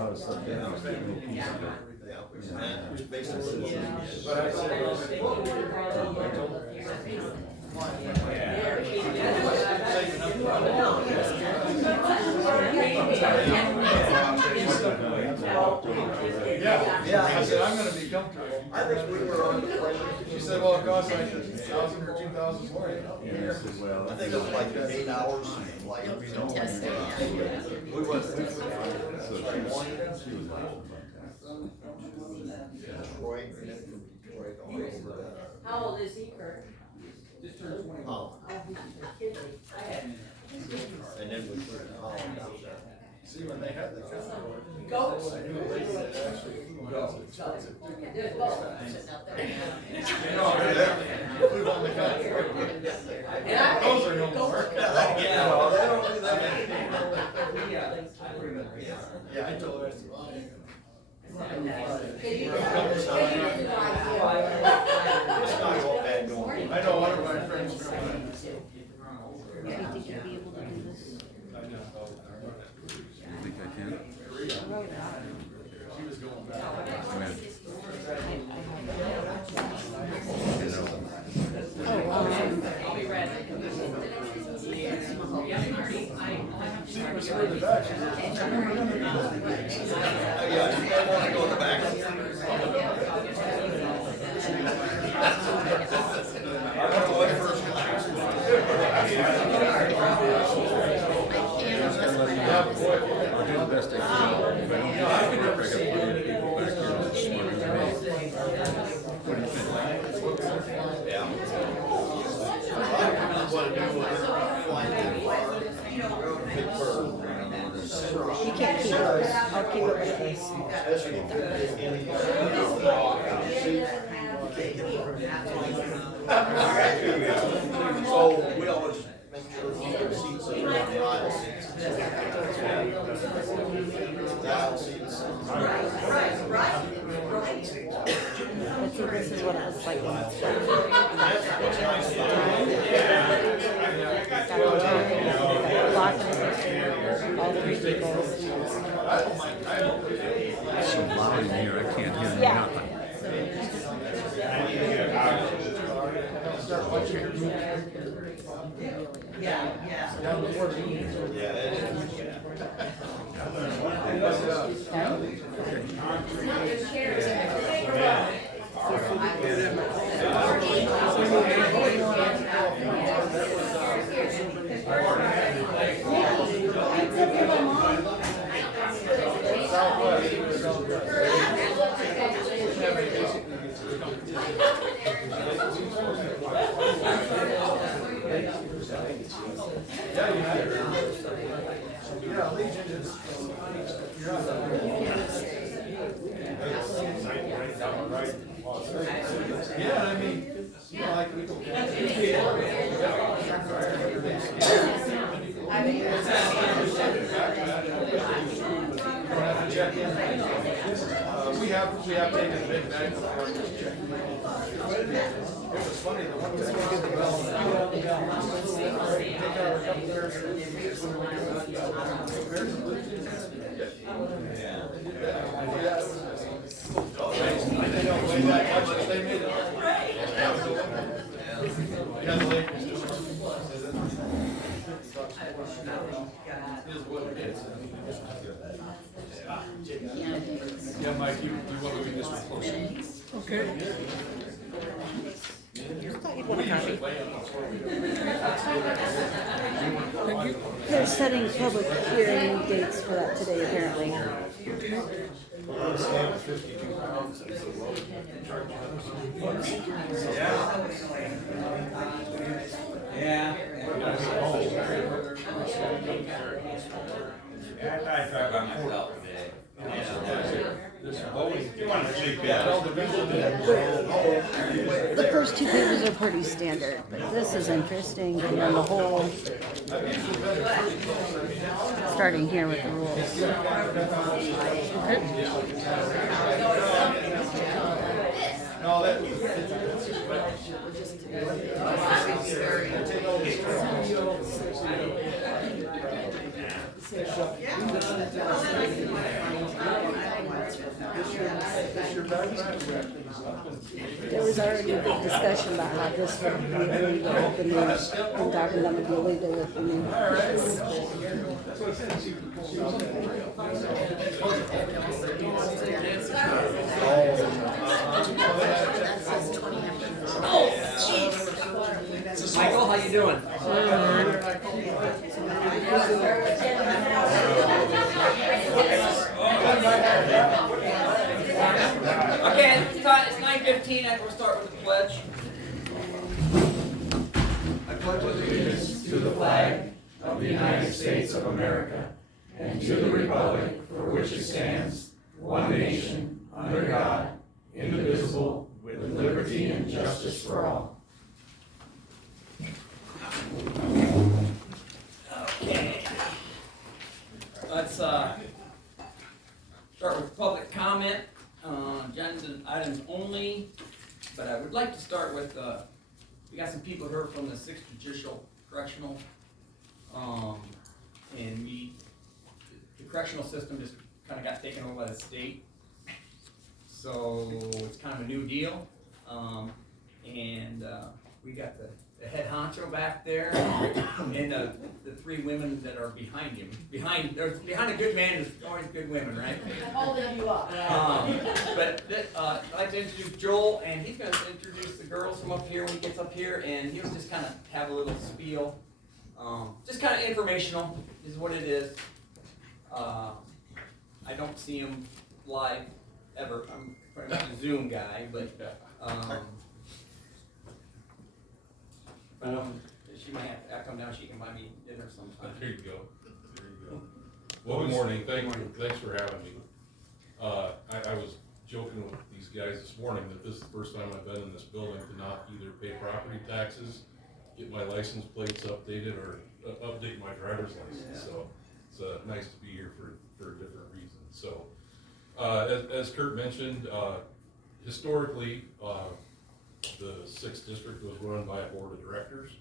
And it was basically. But I said, yeah, I said, I'm gonna be comfortable. I think we were on the plane. She said, well, it costs like $1,000 or $2,000 more, you know? I think it was like 8 hours, like, Testing. we went. Detroit, and then from Detroit all over. How old is he, Kurt? Holland. And then we put it in Holland down there. See, when they had the customer. Goats. I knew they said actually, it's expensive. There's both. Flew on the couch. Those are no more. Yeah, they don't do that many. Yeah, Yeah, I told her, I said, well, It's not all bad going. I know one of my friends. Do you think you'll be able to do this? You think I can? She was going back. When? She was further back. She said, "We're gonna do this." Yeah, I wanna go in the back. I wanna go in first class. I'll do the best I can. If I don't get it, I gotta put in people back here that's smarter than me. What do you think? Yeah. What to do with flying that far? Big bird. You can't keep those. I'll keep it with this. Especially if it's in the. So we always make sure the seats are on the aisle seats. The aisle seats. But see, this is what it looks like when it's done. Lock it. All three people. It's so loud in here, I can't hear Yeah. nothing. Down the floor. Yeah, it is. Yeah, Legion is. You're on Yeah, I mean, you know, like we we have taken a big bag before. It was funny, the one was going to the well. Take out a couple pairs They made it. Yeah, the Lakers just. Is what it is. Yeah, Mike, you want to read this one closer? Okay. They're setting public hearing dates for that today, apparently. Yeah. The first two pages are pretty standard, but this is interesting, and then the whole, starting here with the rules. No, that. There was already a big discussion about how this would be illegal with the new, and talking that would be illegal with the new. Michael, how you doing? Okay, it's 9:15, and we'll start with the pledge. I pledge allegiance to the flag of the United States of America and to the republic for which it stands, one nation, under God, indivisible, with liberty and justice for all. Okay. Let's start with public comment. items only, but I would like to start with, we got some people here from the 6th Judicial Correctional, and the correctional system just kind of got taken over by the state. So it's kind of a new deal, and we got the head honcho back there, and the three women that are behind him. Behind a good man is always good women, right? Holding you up. But I'd like to introduce Joel, and he's going to introduce the girls from up here when he gets up here, and he'll just kind of have a little spiel. Just kind of informational is what it is. I don't see him live ever. I'm pretty much a Zoom guy, but she might have to come down. She can buy me dinner sometime. There you go. There you go. Well, good morning. Thanks for having me. I was joking with these guys this morning that this is the first time I've been in this building to not either pay property taxes, get my license plates updated, or update my driver's license. So it's nice to be here for different reasons. So as Kurt mentioned, historically, the 6th district was run by a board of directors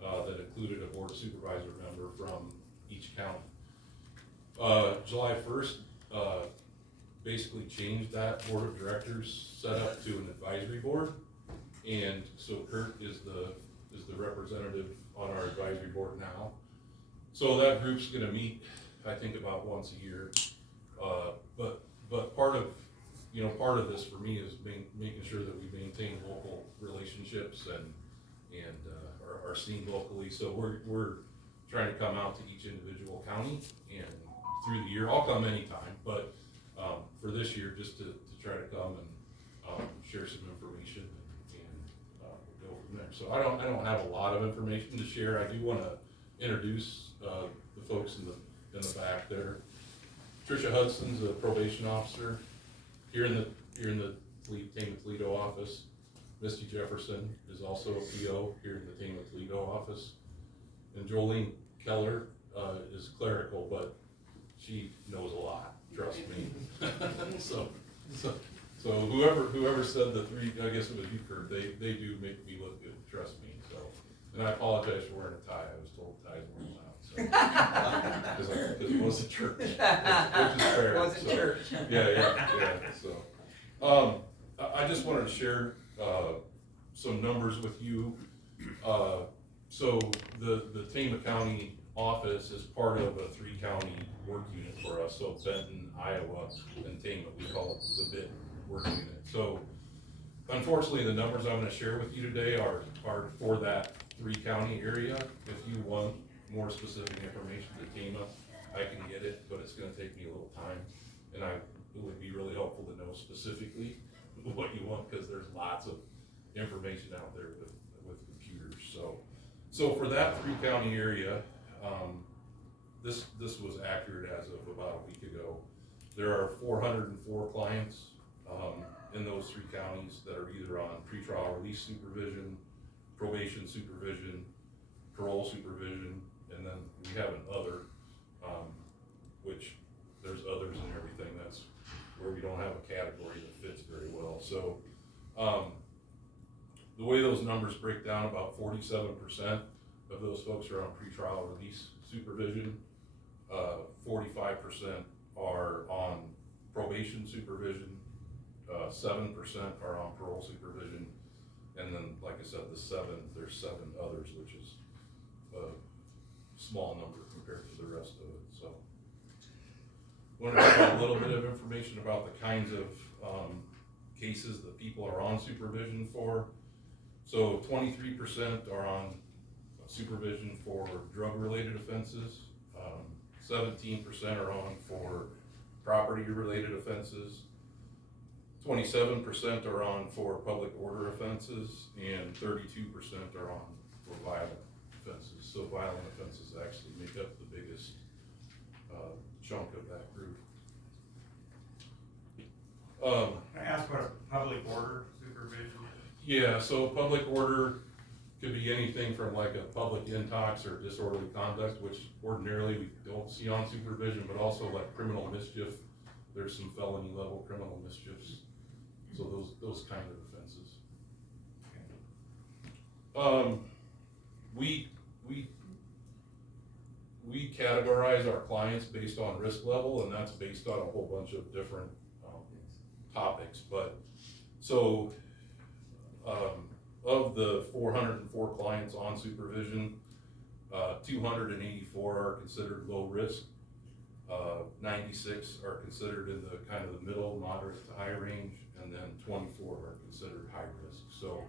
that included a board of supervisor member from each county. July 1st basically changed that board of directors setup to an advisory board, and so Kurt is the representative on our advisory board now. So that group's going to meet, I think, about once a year. But part of this for me is making sure that we maintain local relationships and are seen locally. So we're trying to come out to each individual county, and through the year, I'll come anytime, but for this year, just to try to come and share some information and go from there. So I don't have a lot of information to share. I do want to introduce the folks in the back there. Tricia Hudson's a probation officer here in the Tama Toledo office. Misty Jefferson is also a PO here in the Tama Toledo office. And Jolene Keller is clerical, but she knows a lot, trust me. So whoever said the three, I guess it was you, Kurt, they do make me look good, trust me. So, and I apologize for wearing a tie. I was told ties weren't allowed. Because it wasn't church, which is fair. It wasn't church. Yeah. So, I just wanted to share some numbers with you. So the Tama County office is part of a 3-county work unit for us. So Benton, Iowa, and Tama, we call it the BIT work unit. So unfortunately, the numbers I'm going to share with you today are for that 3-county area. If you want more specific information to Tama, I can get it, but it's going to take me a little time, and it would be really helpful to know specifically what you want, because there's lots of information out there with computers. So for that 3-county area, this was accurate as of about a week ago. There are 404 clients in those 3 counties that are either on pretrial release supervision, probation supervision, parole supervision, and then we have an other, which there's others in everything. That's where we don't have a category that fits very well. So the way those numbers break down, about 47% of those folks are on pretrial release supervision, 45% are on probation supervision, 7% are on parole supervision, and then, like I said, there's 7 others, which is a small number compared to the rest of it. So want to give a little bit of information about the kinds of cases that people are on supervision for. So 23% are on supervision for drug-related offenses, 17% are on for property-related offenses, 27% are on for public order offenses, and 32% are on for violent offenses. So violent offenses actually make up the biggest chunk of that group. Can I ask what a public order supervision is? Yeah, so public order could be anything from like a public intox or disorderly conduct, which ordinarily we don't see on supervision, but also like criminal mischief. There's some felony level criminal mischiefs So those kind of offenses. We categorize our clients based on risk level, and that's based on a whole bunch of different, topics, but, so, of the 404 clients on supervision, 284 are considered low risk, 96 are considered in the kind of the middle, moderate to high range, and then 24 are considered high risk. So,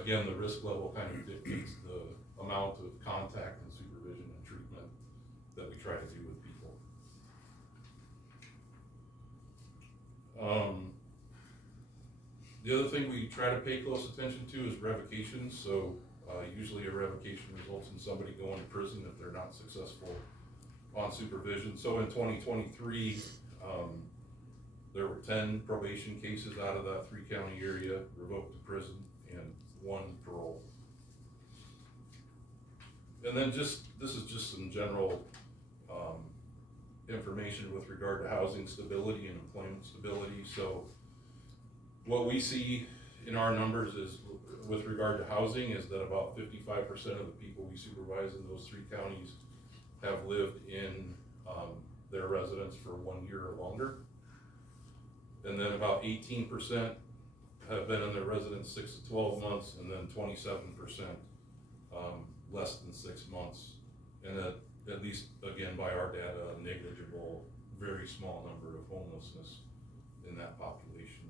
again, the risk level kind of dictates the amount of contact and supervision and treatment that we try to do with people. The other thing we try to pay close attention to is revocations. So usually a revocation results in somebody going to prison if they're not successful on supervision. So in 2023, there were 10 probation cases out of that 3-county area revoked to prison and 1 parole. And then this is just some general information with regard to housing stability and employment stability. So what we see in our numbers is, with regard to housing, is that about 55% of the people we supervise in those 3 counties have lived in their residence for 1 year or longer. And then about 18% have been in their residence 6 to 12 months, and then 27% less than 6 months. And at least, again, by our data, a negligible, very small number of homelessness in that population.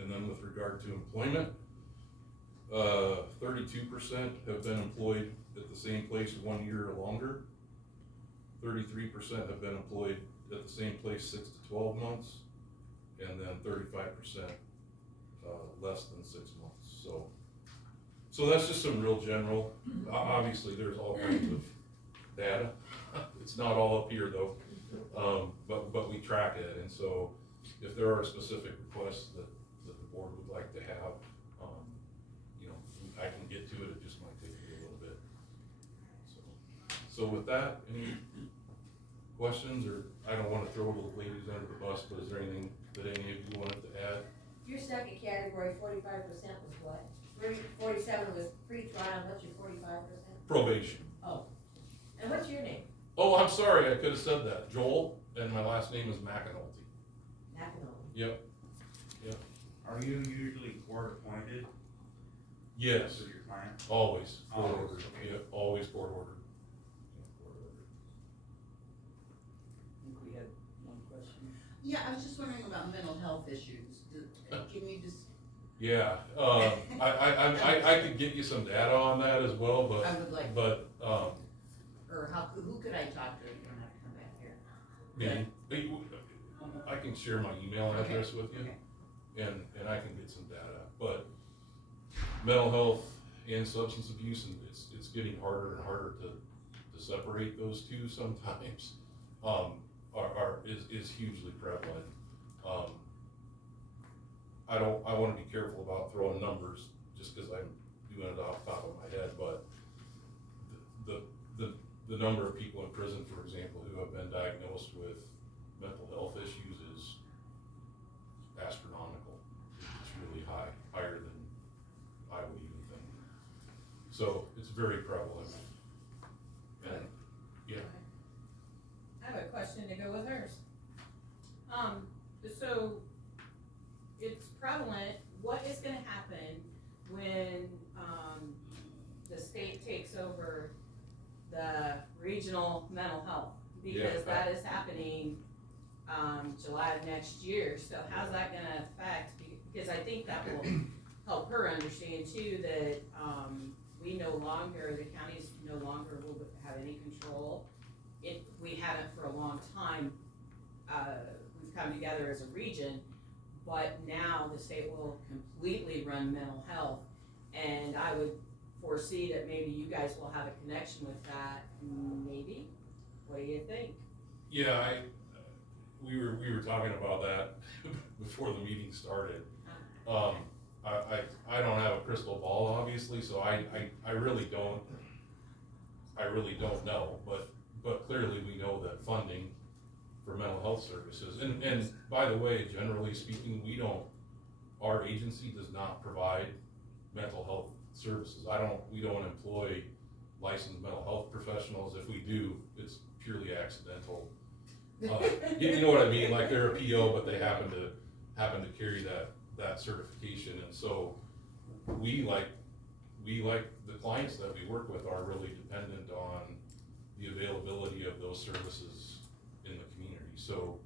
And then with regard to employment, 32% have been employed at the same place 1 year or longer. 33% have been employed at the same place 6 to 12 months, and then 35% less than 6 months. So that's just some real general. Obviously, there's all kinds of data. It's not all up here though, but we track it. And so, if there are specific requests that the board would like to have, I can get to it. It just might take me a little bit. So with that, any questions, or I don't want to throw the ladies under the bus, but is there anything that any of you wanted to add? Your second category, 45% was what? 47 was pre-trial, what's your 45%? Probation. Oh, and what's your name? Oh, I'm sorry, I could have said that. Joel, and my last name is McAnulty. McAnulty. Yep. Are you usually court appointed? Yes. With your client? Always court Always, ordered. okay. Yep, always court ordered. Yeah, court ordered. I think we had one question. Yeah, I was just wondering about mental health issues. Can you just? Yeah, I could get you some data on that as well, but I would like. but Or who could I talk to? You don't have to come back here. me, I can share my email address with you, Okay. and I can get some data. But mental health and substance abuse, and it's getting harder and harder to separate those two sometimes. Is hugely prevalent. I want to be careful about throwing numbers just because I'm doing it off the top of my head, but the number of people in prison, for example, who have been diagnosed with mental health issues is astronomical. It's really high, higher than I would even think. So it's very prevalent. And yeah. I have a question to go with hers. So it's prevalent. What is gonna happen when, the state takes over the regional mental health? Because that is happening, July of next year. So how's that gonna affect? Because I think that will help her understand too that, we no longer, the counties no longer will have any control. We haven't for a long time. We've come together as a region, but now the state will completely run mental health. And I would foresee that maybe you guys will have a connection with that, maybe? What do you think? Yeah, we were talking about that before the meeting started. I don't have a crystal ball, obviously, so I really don't know, but clearly we know that funding for mental health services. And by the way, generally speaking, our agency does not provide mental health services. We don't employ licensed mental health professionals. If we do, it's purely accidental. You know what I mean? Like they're a PO, but they happen to carry that certification. And so we like the clients that we work with are really dependent on the availability of those services in the community. So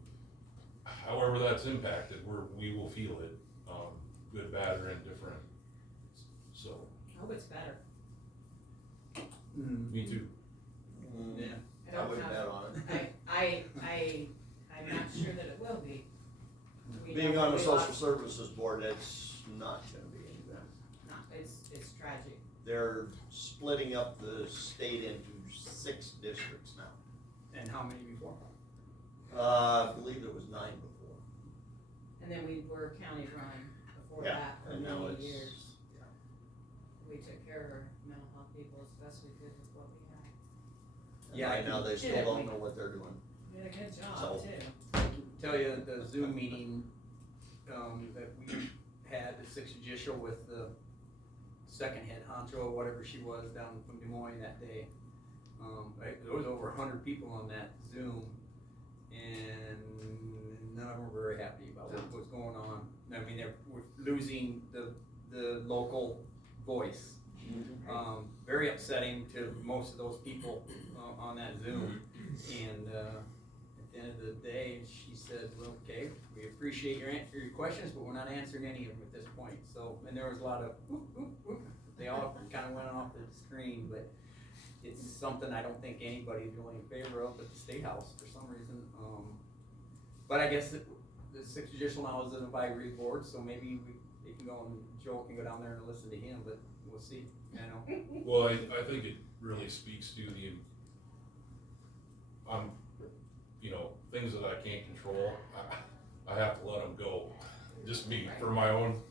however that's impacted, we will feel it, good, bad, or indifferent. So. I hope it's better. Me too. Yeah. I wouldn't bet on it. I'm not sure that it will be. Being on the social services board, it's not gonna be any better. No, it's tragic. They're splitting up the state into 6 districts now. And how many before? I believe there was 9 before. And then we were county run before Yeah, that for and now many it's- years. We took care of our mental health people as best we could with what we had. And Yeah, right now they still Yeah, don't know what they're doing. We did a good job So- too. Tell you the Zoom meeting, that we had, the 6th Judicial with the second head honcho, whatever she was, down from Des Moines that day. There was over 100 people on that Zoom, and none of them were very happy about what was going on. I mean, we're losing the local voice. Very upsetting to most of those people on that Zoom. And at the end of the day, she said, well, okay, we appreciate your questions, but we're not answering any of them at this point. So, and there was a lot of whoop, whoop, whoop. They all kind of went off the screen, but it's something I don't think anybody's really in favor of at the State House for some reason. But I guess the 6th Judicial now is an advisory board, so maybe they can go and Joe can go down there and listen to him, but we'll see, you know. Well, I think it really speaks to things that I can't control, I have to let them go, just me, for my own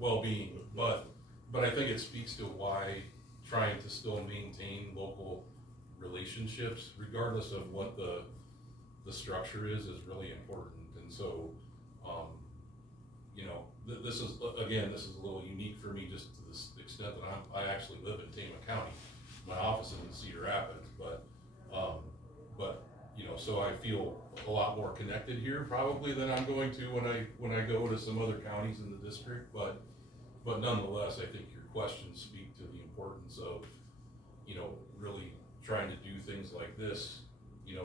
well-being. But I think it speaks to why trying to still maintain local relationships, regardless of what the structure is really important. And so, this is a little unique for me, just to this extent that I actually live in Tama County. My office is in Cedar Rapids, but so I feel a lot more connected here probably than I'm going to when I go to some other counties in the district. But nonetheless, I think your questions speak to the importance of, really trying to do things like this,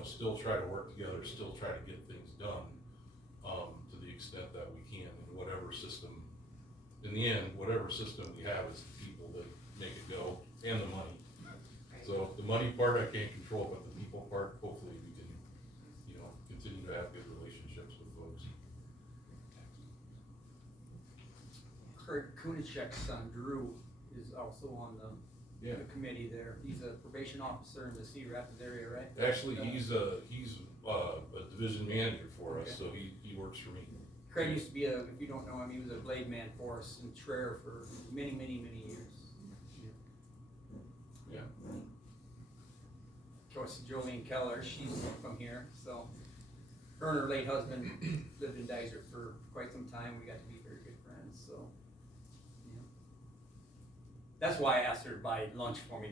still try to work together, still try to get things done, to the extent that we can in whatever system. In the end, whatever system we have is the people that make it go, and the money. So the money part I can't control, but the people part, hopefully we can, continue to have good relationships with folks. Kurt Kunitschek's son Drew is also on the committee there. He's a probation officer in the Cedar Rapids area, right? Actually, he's a division manager for us, so he works for me. Craig used to be if you don't know him, he was a blade man for us in Traer for many, many, many years. Yeah. Of course, Jolene Keller, she's from here, so her and her late husband lived in Dysart for quite some time. We got to be very good friends, so. Yeah. That's why I asked her to buy lunch for me.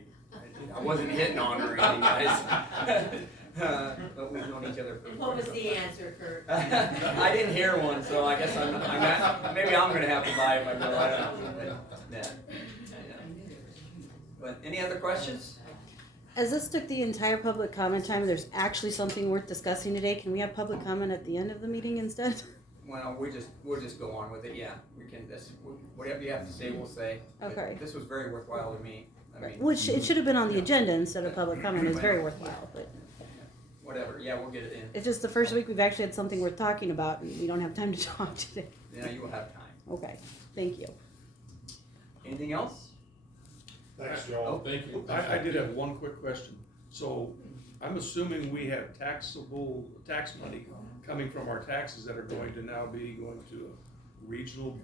I wasn't hitting on her or anything, guys. But we've known each other for. What was the answer, Kurt? I didn't hear one, so I guess maybe I'm gonna have to buy it if I go. I don't know. Yeah. But any other questions? As this took the entire public comment time, there's actually something worth discussing today. Can we have public comment at the end of the meeting instead? Well, we'll just go on with it, yeah. We can, whatever you have to say, we'll say. Okay. This was very worthwhile to me. I mean, Which, it should have been on the agenda instead of public comment. It's very worthwhile, but whatever, yeah, we'll get it in. it's just the first week we've actually had something worth talking about, and we don't have time to talk today. Yeah, you will have time. Okay, thank you. Anything else? Thanks, Joel. Thank you. I did have one quick question. So I'm assuming we have tax money coming from our taxes that are going to now be going to a regional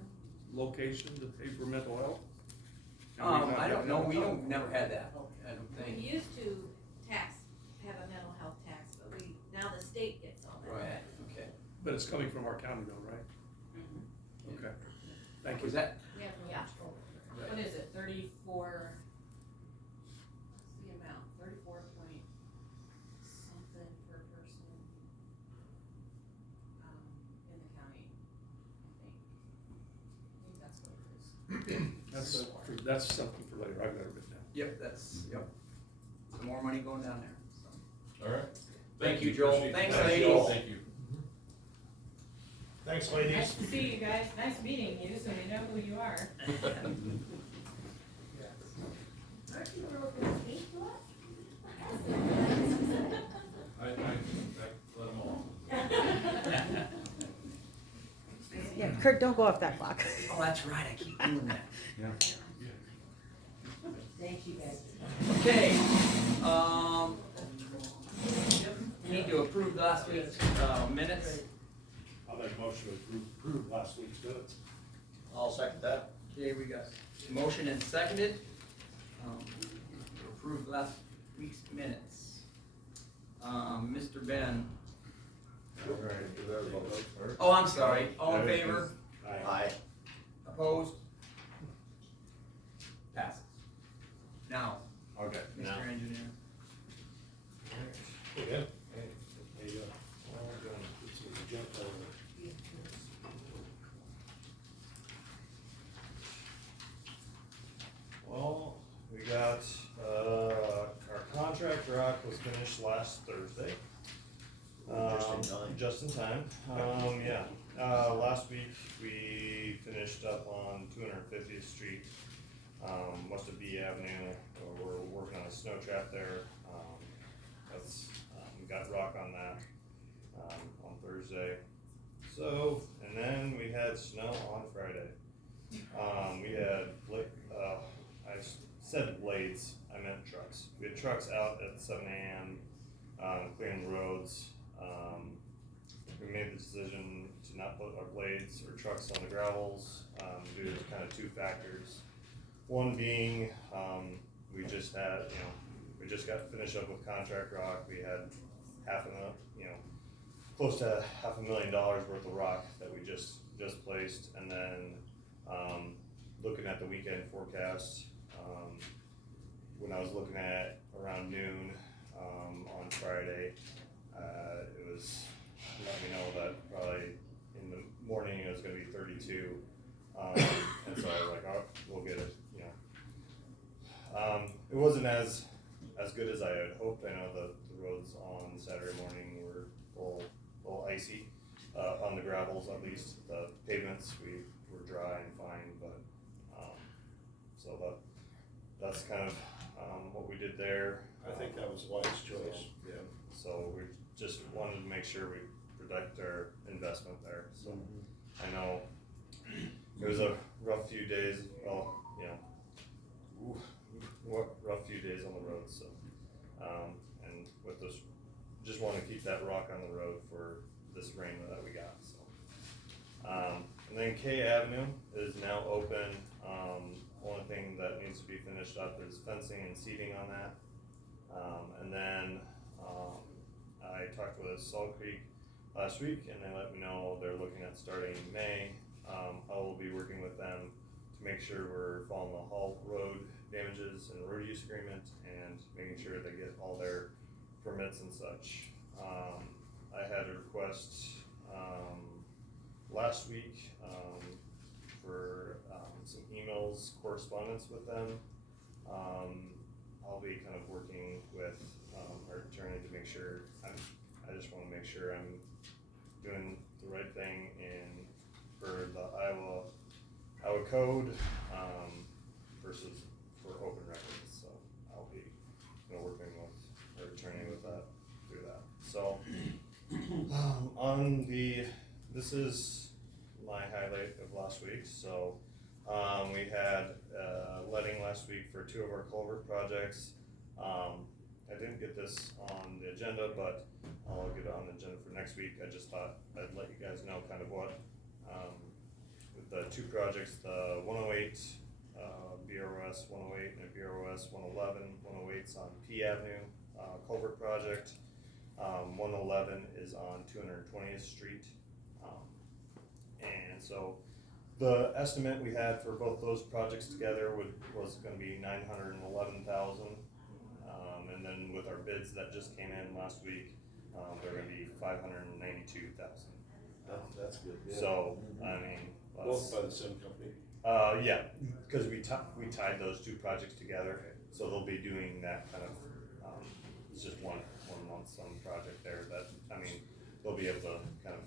location to pay for mental health? I don't know, never had that, I don't We think. used to have a mental health tax, but now the state gets all that. But it's coming from our county though, right? Mhm. Okay, thank you. Was that, We have Yeah. what is it, 34, what's the amount, 34 point something per person, in the county, I think that's what it is. That's something for later, I've got it written down. yep, that's, yep. Some more money going down there, so. All right. Thank you, Joel. Appreciate it. Thanks, Thank you ladies. all. Thank you. Thanks, ladies. Nice to see you guys, nice meeting you, so we know who you are. I let them all. Yeah, Kurt, don't go off that clock. Oh, that's right, I keep doing that. Yeah. Thank you guys. Okay, we need to approve last week's, minutes. I'll make a motion to approve last week's minutes. I'll second that. Okay, we got motion and seconded, to approve last week's minutes. Mr. Ben, oh, I'm sorry, all in favor, Aye. opposed? Passes. Now, Okay. Mr. Engineer. Hey, good. Hey, you go. All done. Let's see, we jumped over. Well, we got, our contract rock was finished last Thursday. Just in time, yeah. Last week, we finished up on 250th Street, west of B Avenue. We're working on a snow trap there. We got rock on that, on Thursday. So, and then we had snow on Friday. We had, I said blades, I meant trucks. We had trucks out at 7 AM, clearing the roads. We made the decision to not put our blades or trucks on the gravels, due to kind of two factors. One being, we just had, we just got finished up with contract rock. We had close to $500,000 worth of rock that we just placed, and then, looking at the weekend forecast, when I was looking at around noon, on Friday, it was letting me know that probably in the morning it was gonna be 32, and so I was like, oh, we'll get it, It wasn't as good as I had hoped. I know the roads on Saturday morning were a little icy, on the gravels at least. The pavements, we were dry and fine, but, so that's kind of, what we did there. I think that was a wise choice. Yeah, so we just wanted to make sure we protect our investment there, so. I know it was a rough few days, rough few days on the road, so. And with this, just wanna keep that rock on the road for this rain that we got, so. And then K Avenue is now open. Only thing that needs to be finished up is fencing and seating on that. And then, I talked with Salt Creek last week, and they let me know they're looking at starting in May. I will be working with them to make sure we're following the Hall Road damages and road use agreement, and making sure they get all their permits and such. I had a request, last week, for, some emails, correspondence with them. I'll be kind of working with, our attorney to make sure, I just wanna make sure I'm doing the right thing for the Iowa code, versus for open records, so I'll be, working with our attorney with that, through that. So, this is my highlight of last week, so, we had, letting last week for 2 of our culvert projects. I didn't get this on the agenda, but I'll get it on the agenda for next week. I just thought I'd let you guys know kind of what, with the 2 projects, the 108, BROS 108 and BROS 111. 108's on P Avenue, culvert project. 111 is on 220th Street, so the estimate we had for both those projects together was gonna be $911,000. And then with our bids that just came in last week, they're gonna be $592,000. That's good, yeah. So, I mean, Both by the same company? Yeah, because we tied those two projects together, so they'll be doing that kind of, it's just one lump sum project there that, I mean, they'll be able to kind of,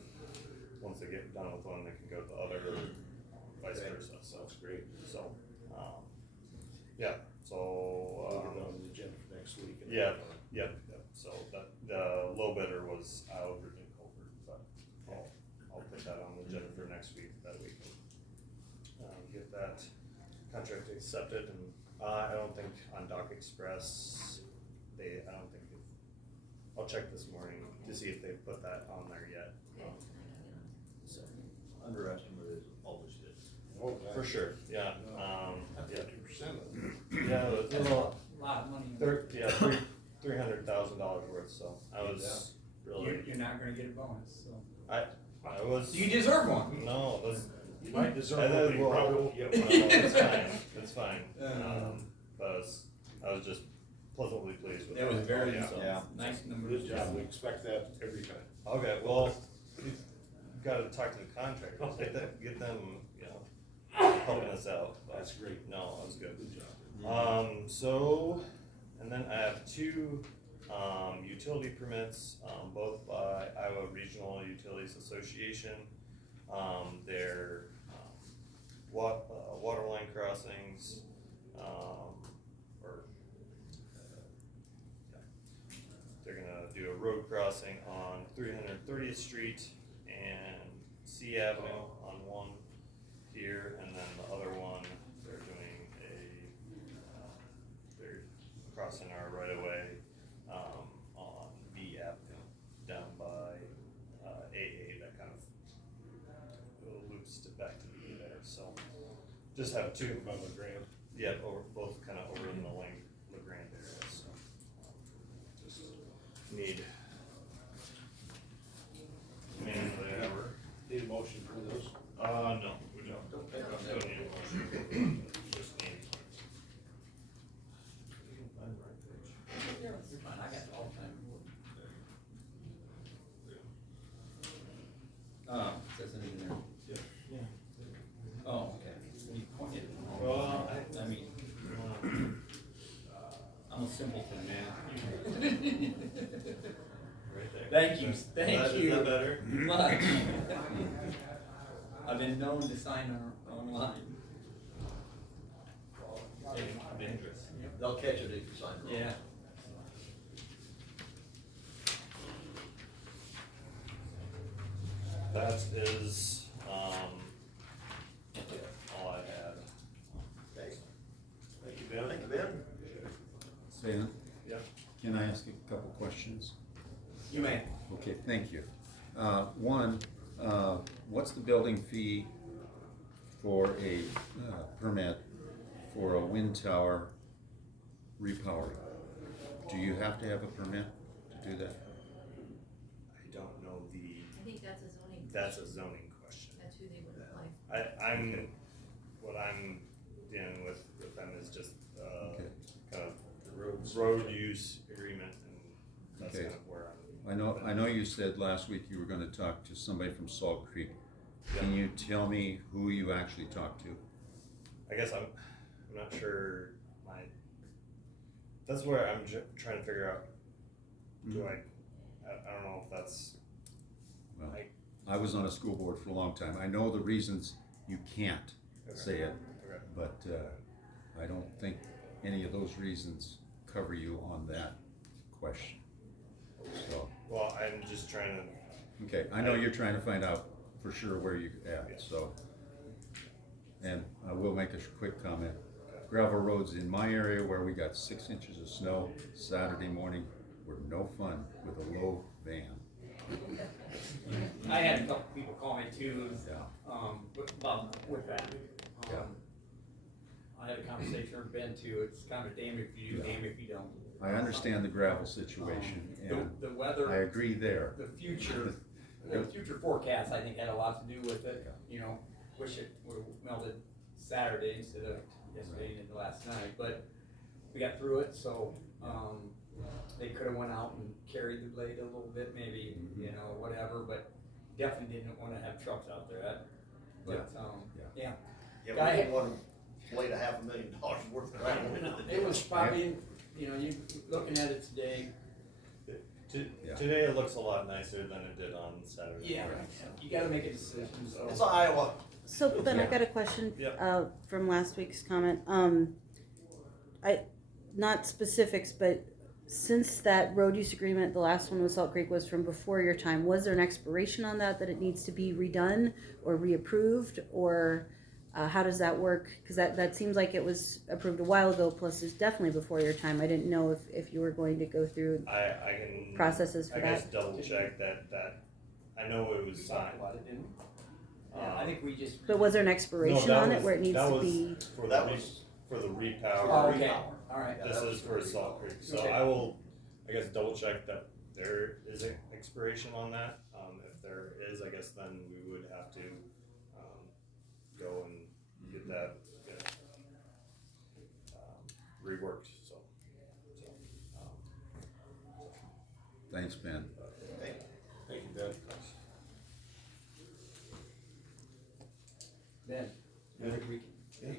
once they get done with one, they can go to the other, vice versa, so. That's great. So, yeah, so. We'll get on the agenda for next week. Yep, so that, the low bidder was Auditor, but I'll put that on the agenda for next week, that we can, get that contract accepted, and, I don't think on Dock Express, I'll check this morning to see if they put that on there yet. So, Underestimate is always good. for sure, yeah, yeah. 50% of it. Yeah, it was That's a lot of money. $300,000 worth, so I was really, You're not gonna get a bonus, so. I was. You deserve one. No, it was. You might deserve I one, but you well, probably won't get no, one. it's fine, but I was just pleasantly pleased with it. It was very, so. nice number. Good job, we expect that every time. Okay, well, you've gotta talk to the contractors, get them, you know, helping us out. But That's great. No, that was good. Good job. So, and then I have two, utility permits, both by Iowa Regional Utilities Association. They're, water line crossings, they're gonna do a road crossing on 330th Street and C Avenue on one here, and then the other one, they're doing they're crossing our right of way, on B Avenue, down by, AA, that kind of loops to back to B there, so. Just have two. By LeGrand. Yeah, both kind of over in the LeGrand area, so. Just need. Whatever. Need a motion for those? No, we don't. Don't need a motion. Just need. You're fine, I got it all the time. Says anything there? Yeah. Oh, okay. You pointed. Well, I mean, I'm a simpleton, man. Right there. Thank you, Is thank that you. better? Much. I've been known to sign online. Dangerous. They'll catch it if you sign it. Yeah. That is, all I had. Thanks. Thank you, Ben. Thank you, Ben. Dan, Yep. can I ask you a couple questions? You may. Okay, thank you. One, what's the building fee for a permit for a wind tower repowering? Do you have to have a permit to do that? I don't know I think that's a zoning. that's a zoning question. That's who they would apply. I'm, what I'm dealing with them is just, Okay. kind of the road use agreement, and that's Okay. kind of where I'm. I know you said last week you were gonna talk to somebody from Salt Creek. Can you tell me who you actually talked to? I guess I'm not sure that's where I'm trying to figure out, I don't know if that's. Well, I was on a school board for a long time. I know the reasons you can't say it, Okay. but I don't think any of those reasons cover you on that question. So, Well, I'm just trying to. okay, I know you're trying to find out for sure where you're at, so. And I will make a quick comment. Gravel roads in my area where we got 6 inches of snow Saturday morning were no fun with a low van. I had a couple people call me too, with that. Yeah. I had a conversation with Ben too, it's kind of damn if you do, damn if you don't. I understand the gravel situation and The weather. I agree there. The future forecast, I think, had a lot to do with it, you know. wish it were melted Saturday instead of yesterday and last night, but we got through it, so, they could've went out and carried the blade a little bit, maybe, you know, whatever, but definitely didn't wanna have trucks out there, but, yeah. Yeah, Guy- we didn't want to blade $500,000 worth of ground into the. It was probably, you know, you, looking at it today, Today it looks a lot nicer than it did on Saturday. yeah, you gotta make a decision, so. It's Iowa. So Ben, I got a question, Yep. from last week's comment. Not specifics, but since that road use agreement, the last one with Salt Creek was from before your time, was there an expiration on that it needs to be redone or reapproved, or how does that work? Because that seems like it was approved a while ago, plus it's definitely before your time. I didn't know if you were going to go through I can. processes for I guess that. double check that, I know it was We signed. talked about it, didn't we? Yeah, I think we just. But was there an expiration that on it was- where it needs that to was be? For That the, was- for the repower. Oh, okay, alright. This is for Salt Creek, so Okay. I will, I guess, double check that there is an expiration on that. If there is, I guess then we would have to, go and get that, reworked, so. Thanks, Ben. Hey, thank you, Ben. Ben, I think we can.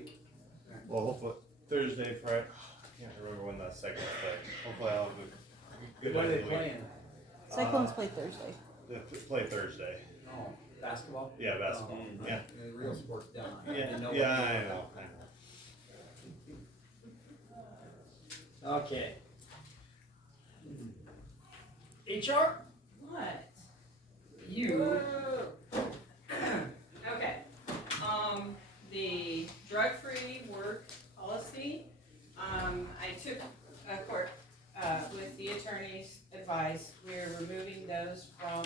Well, hopefully Thursday, Friday, I can't remember when that second play, hopefully I'll have a good. What are they week. playing? Cyclones play Thursday. They play Thursday. Oh, basketball? Yeah, basketball, Oh, yeah. The real sport's done. I Yeah, didn't know yeah, what- I know. Okay. HR? What? You. Okay, the drug-free work policy, I took, of course, with the attorney's advice, we're removing those from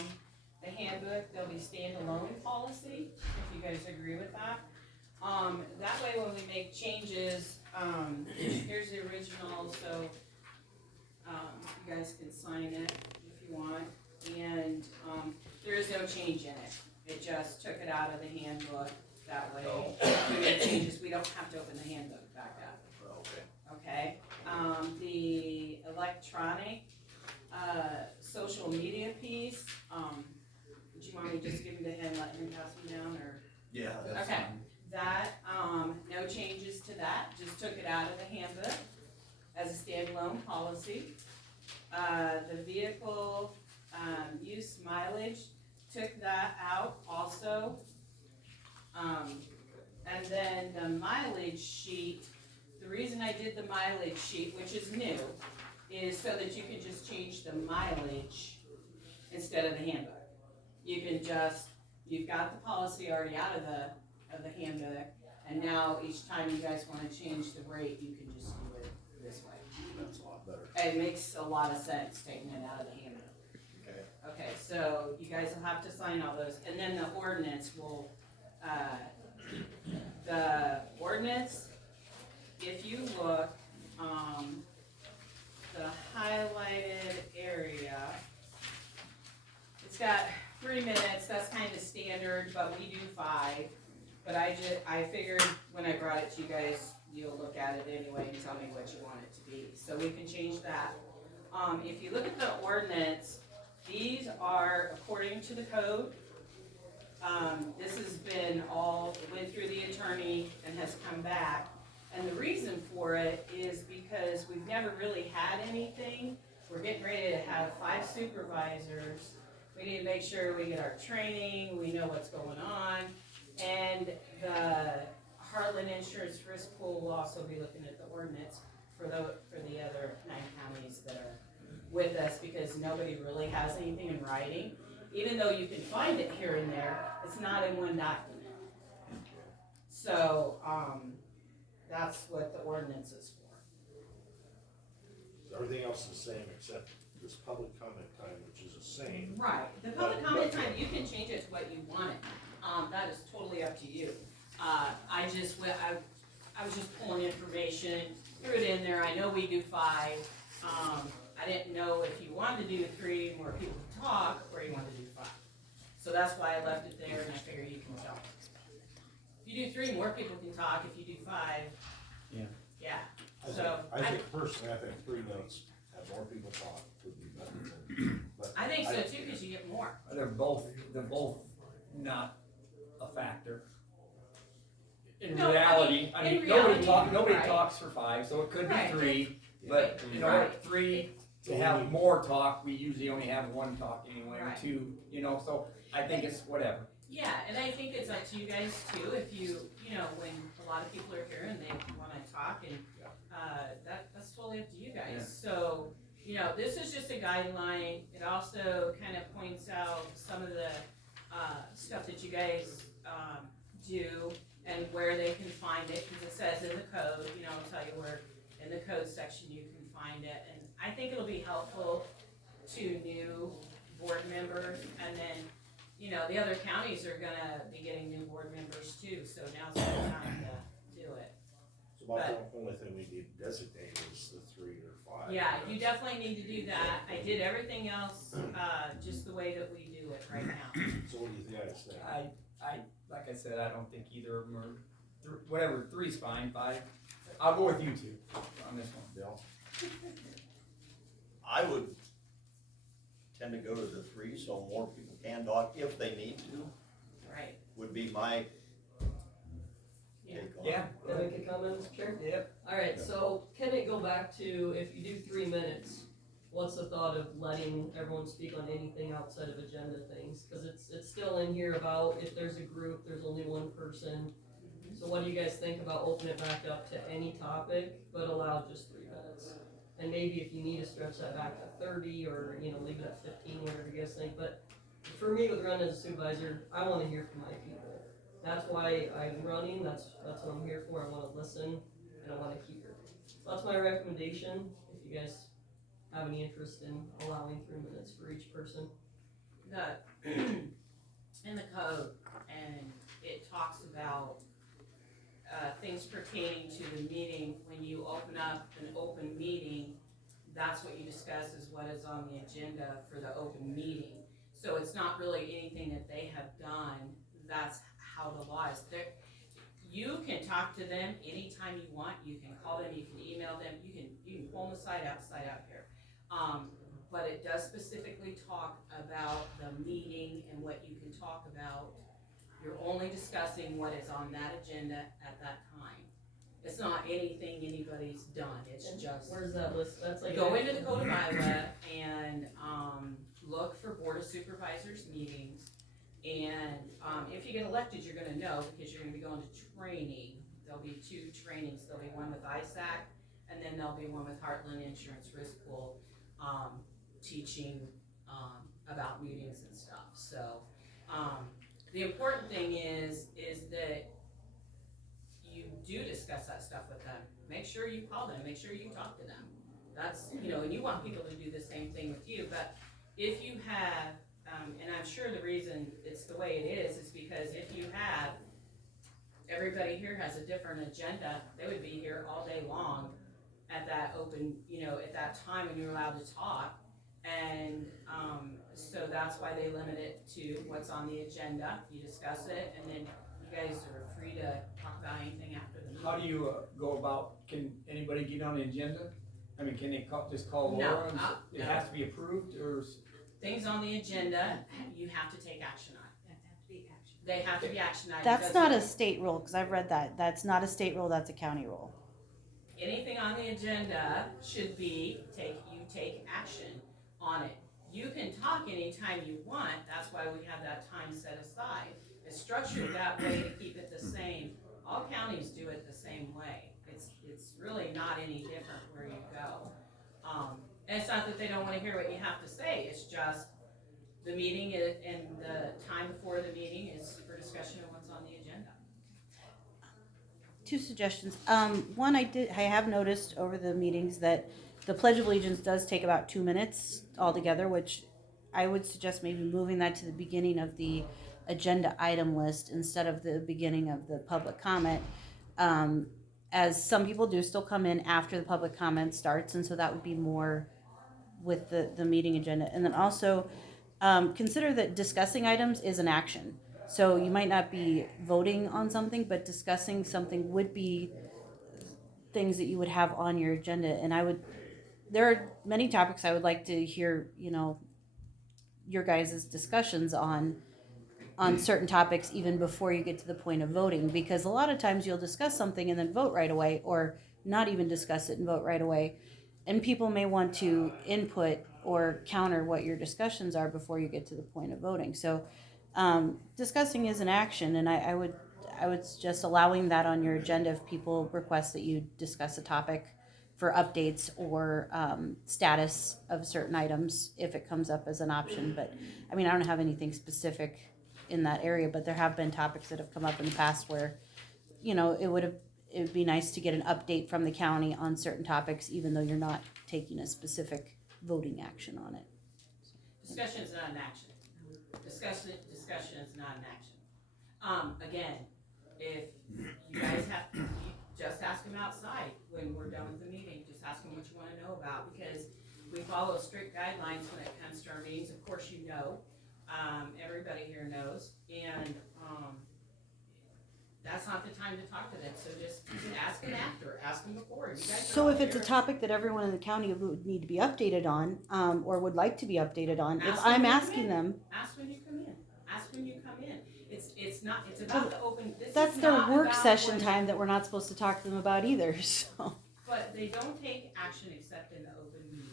the handbook. They'll be standalone policy, if you guys agree with that. That way when we make changes, here's the original, so, you guys can sign it if you want. And, there is no change in it. It just took it out of the handbook. That way, if we make changes, we don't have to open the handbook back up. Okay. Okay? The electronic, social media piece, would you want me to just give him to him, let him pass them down, or? Yeah, that's Okay, that, no changes to that, just took it out of the handbook as a standalone policy. The vehicle, use mileage, took that out also. And then the mileage sheet, the reason I did the mileage sheet, which is new, is so that you can just change the mileage instead of the handbook. You can just, you've got the policy already out of the handbook, and now each time you guys wanna change the rate, you can just do it this way. That's a lot better. It makes a lot of sense taking it out of the handbook. Okay. Okay, so you guys will have to sign all those, and then the ordinance will, the ordinance, if you look, the highlighted area, it's got 3 minutes, that's kind of standard, but we do 5. But I figured when I brought it to you guys, you'll look at it anyway and tell me what you want it to be, so we can change that. If you look at the ordinance, these are according to the code. This has been went through the attorney and has come back. And the reason for it is because we've never really had anything. We're getting ready to have 5 supervisors. We need to make sure we get our training, we know what's going on. And the Heartland Insurance Risk Pool will also be looking at the ordinance for the other 9 counties that are with us, because nobody really has anything in writing. Even though you can find it here and there, it's not in one document. So, that's what the ordinance is for. Everything else is the same except this public comment time, which is the same. Right, the public comment time, you can change it to what you want it. That is totally up to you. I was just pulling information, threw it in there. I know we do 5. I didn't know if you wanted to do 3 more people to talk, or you wanted to do 5. So that's why I left it there, and I figured you can tell. do 3, more people can talk. If you do 5. Yeah. Yeah, I so, think personally, I think 3 minutes, have more people talk would be better than, but. I think so too, cause you get more. They're both not a factor. In No, reality, I mean, in nobody reality, right. talks for 5, so it could be Right. 3, but, you know, Right. 3, to have more talk, we usually only have 1 talk anyway, or Right. 2, you know, so I think it's whatever. Yeah, and I think it's up to you guys too, if you know, when a lot of people are here and they wanna talk and, that's totally up to you guys. Yeah. So, you know, this is just a guideline, it also kind of points out some of the, stuff that you guys, do and where they can find it, cause it says in the code, you know, I'll tell you where in the code section you can find it. And I think it'll be helpful to new board members, and then, you know, the other counties are gonna be getting new board members too, so now's the time to do it. So about the only thing we need designated is the 3 or 5. Yeah, you definitely need to do that. I did everything else, just the way that we do it right now. So what do you guys think? Like I said, I don't think either of them are, whatever, 3's fine, 5. I'll go with you 2 on this one. Bill? I would tend to go to the 3 so more people can talk if they need to, Right. would be my Yeah. take on Yeah. it. Can I make a comment, Mr. Chair? Yep. Alright, so can it go back to, if you do 3 minutes, what's the thought of letting everyone speak on anything outside of agenda things? Cause it's still in here about if there's a group, there's only 1 person. So what do you guys think about opening it back up to any topic, but allow just 3 minutes? And maybe if you need to stretch that back to 30, or, you know, leave it at 15, whatever you guys think, but for me with running as a supervisor, I wanna hear from my people. That's why I'm running, that's what I'm here for, I wanna listen, and I wanna hear. So that's my recommendation, if you guys have any interest in allowing 3 minutes for each person. In the code, and it talks about, things pertaining to the meeting. When you open up an open meeting, that's what you discuss is what is on the agenda for the open meeting. So it's not really anything that they have done, that's how the law is. You can talk to them anytime you want, you can call them, you can email them, you can pull them aside out here. But it does specifically talk about the meeting and what you can talk about. You're only discussing what is on that agenda at that time. It's not anything anybody's done, it's just. Where's that list? That's like. Go into the Code of Iowa and, look for Board of Supervisors meetings. And, if you get elected, you're gonna know, because you're gonna be going to training. There'll be 2 trainings, there'll be one with ISAC, and then there'll be one with Heartland Insurance Risk Pool, teaching, about meetings and stuff, so, the important thing is that you do discuss that stuff with them. Make sure you call them, make sure you talk to them. That's, you know, and you want people to do the same thing with you, but if you have, and I'm sure the reason it's the way it is because if you have, everybody here has a different agenda, they would be here all day long at that open, you know, at that time when you're allowed to talk. And, so that's why they limit it to what's on the agenda, you discuss it, and then you guys are free to talk about anything after the meeting. How do you go about, can anybody get on the agenda? I mean, can they just call No, Laura and it no. has to be approved, or? Things on the agenda, you have to take action on. They have to be action items. That's not a state rule, because I've read that. That's not a state rule, that's a county rule. Anything on the agenda should be, you take action on it. You can talk anytime you want, that's why we have that time set aside. It's structured that way to keep it the same. All counties do it the same way. It's really not any different where you go. And it's not that they don't wanna hear what you have to say, it's just the meeting and the time before the meeting is for discussion of what's on the agenda. 2 suggestions. One, I have noticed over the meetings that the Pledge of Allegiance does take about 2 minutes altogether, which I would suggest maybe moving that to the beginning of the agenda item list instead of the beginning of the public comment. As some people do still come in after the public comment starts, and so that would be more with the meeting agenda. And then also, consider that discussing items is an action. So you might not be voting on something, but discussing something would be things that you would have on your agenda. And there are many topics I would like to hear, your guys' discussions on certain topics even before you get to the point of voting, because a lot of times you'll discuss something and then vote right away, or not even discuss it and vote right away, and people may want to input or counter what your discussions are before you get to the point of voting. So discussing is an action, and I would suggest allowing that on your agenda if people request that you discuss a topic for updates or status of certain items if it comes up as an option. But I mean, I don't have anything specific in that area, but there have been topics that have come up in the past where, it would be nice to get an update from the county on certain topics, even though you're not taking a specific voting action on it. Discussion is not an action. Discussion is not an action. Again, if you guys you just ask them outside when we're done with the meeting. Just ask them what you want to know about, because we follow strict guidelines when it comes to our meetings. Of course, everybody here knows, and that's not the time to talk to them. So just ask them after, ask them before. You guys So if it's a topic that everyone in the county would need to be updated on, or would like to be updated on, if I'm asking them, ask when you come in. Ask when you come in. It's about the open. that's their work session time that we're not supposed to talk to them about either. So. But they don't take action except in the open meeting,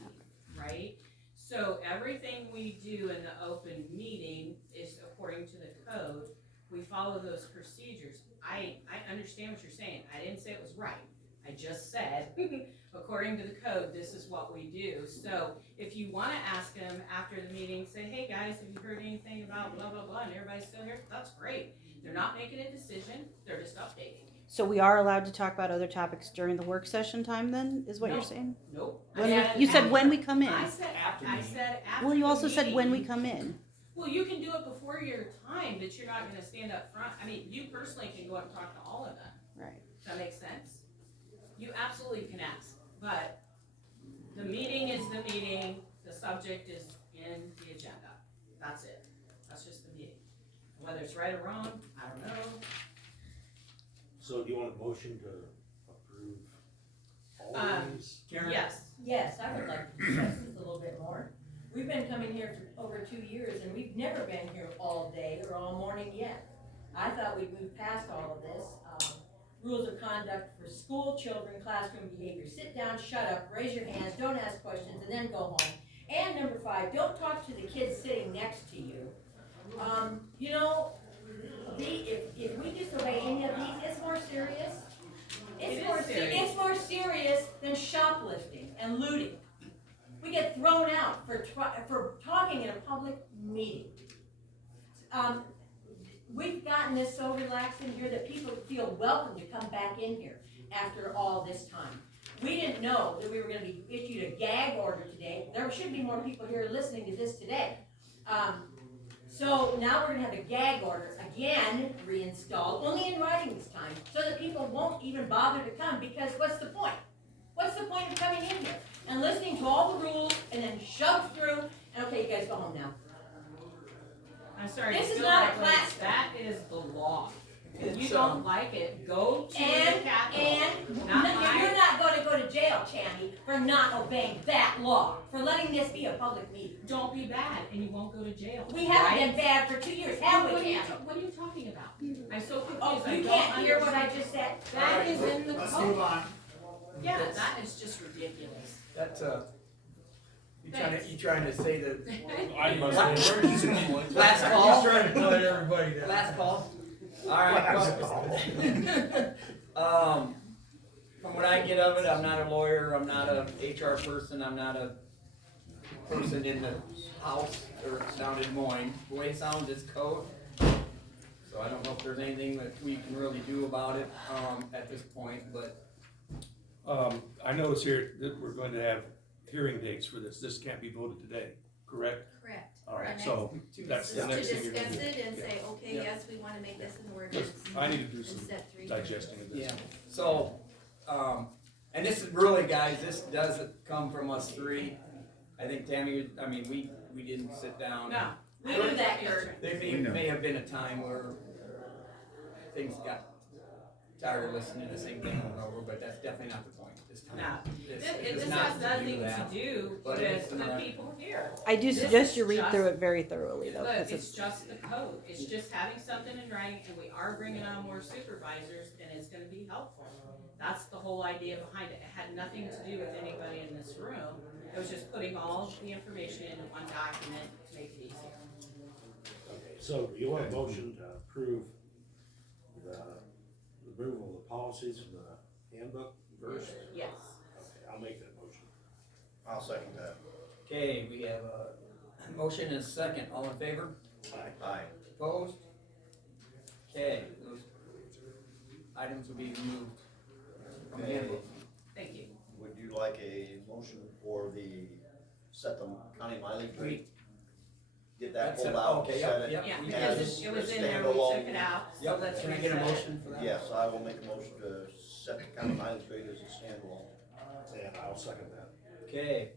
right? So everything we do in the open meeting is according to the code. We follow those procedures. I understand what you're saying. I didn't say it was right. I just said, according to the code, this is what we do. So if you want to ask them after the meeting, say, hey guys, have you heard anything about blah, blah, blah, and everybody's still here? That's great. They're not making a decision. They're just updating. So we are allowed to talk about other topics during the work session time then, is what No. you're saying? Nope. You said when we come in. I said after. Well, you also the said when we meeting. come in. Well, you can do it before your time, but you're not gonna stand up front. I mean, you personally can go up and talk to all of them. Right. Does that make sense? You absolutely can ask, but the meeting is the meeting, the subject is in the agenda. That's it. That's just the meeting. Whether it's right or wrong, I don't know. So do you want a motion to approve all of these? Yes. Yes, I would like to discuss this a little bit more. We've been coming here for over 2 years, and we've never been here all day or all morning yet. I thought we'd moved past all of this. Rules of conduct for school children, classroom behavior. Sit down, shut up, raise your hands, don't ask questions, and then go home. And number 5, don't talk to the kids sitting next to you. If we disobey any of these, it's more serious. It's more serious than shoplifting and looting. We get thrown out for talking in a public meeting. We've gotten this so relaxed in here that people feel welcome to come back in here after all this time. We didn't know that we were going to be issued a gag order today. There should be more people here listening to this today. So now we're going to have a gag order again reinstalled, only in writing this time, so that people won't even bother to come, because what's the point? What's the point of coming in here and listening to all the rules and then shoved through, and okay, you guys go home now. I'm sorry. This is still not a that way. class. That is the law. If you don't like it, go to the Capitol. You're my- not going to go to jail, Tammy, for not obeying that law, for letting this be a public meeting. Don't be bad, and you won't go to jail. We haven't right? been bad for 2 years, have we, What Tammy? are you talking about? I'm so confused. Oh, I you don't can't hear what I understand. just said? That is in the Let's code. move on. Yeah, that is just ridiculous. That's you trying to say that? Last Last call. He's trying to let everybody down. Last call. All right. From what I get of it, I'm not a lawyer. I'm not a HR person. I'm not a person in the house or down in Des Moines. The way it sounds is code. So I don't know if there's anything that we can really do about it at this point, but. I notice here that we're going to have hearing dates for this. This can't be voted today, correct? Correct. All right, so that's the next thing you're gonna do. To discuss it and say, okay, Yeah. yes, we wanna make this an ordinance. I need to do and some set 3 digesting of this. Yeah, so, and this is really, guys, this doesn't come from us three. I think Tammy, we didn't sit down. No. We knew that, Kurt. There We know. may have been a time where things got tired of listening to the same thing over and over, but that's definitely not the point this time. No. This This is not has nothing that. to do But with it's the not- people here. I do This suggest is you read just- through it very thoroughly though, Look, because it's it's, just the code, it's just having something in writing, and we are bringing on more supervisors, and it's gonna be helpful. That's the whole idea behind it, it had nothing to do with anybody in this room, it was just putting all the information into one document to make it easier. Okay, so you want a motion to approve the removal of the policies from the handbook first? Yes. Okay, I'll make that motion. I'll second that. Okay, we have a motion and a second, all in favor? Aye. Opposed? Okay, those items will be removed from the handbook. Thank you. Would you like a motion for the, set the county mileage rate? Get that That's pulled it. out, Okay, set yep, it yep. Yeah, we because can- it was in there, we standalone. took it out, so Yep, let's can I get a reset it. motion for that? Yes, I will make a motion to set the county mileage rate as a standalone. And I'll second that. Okay,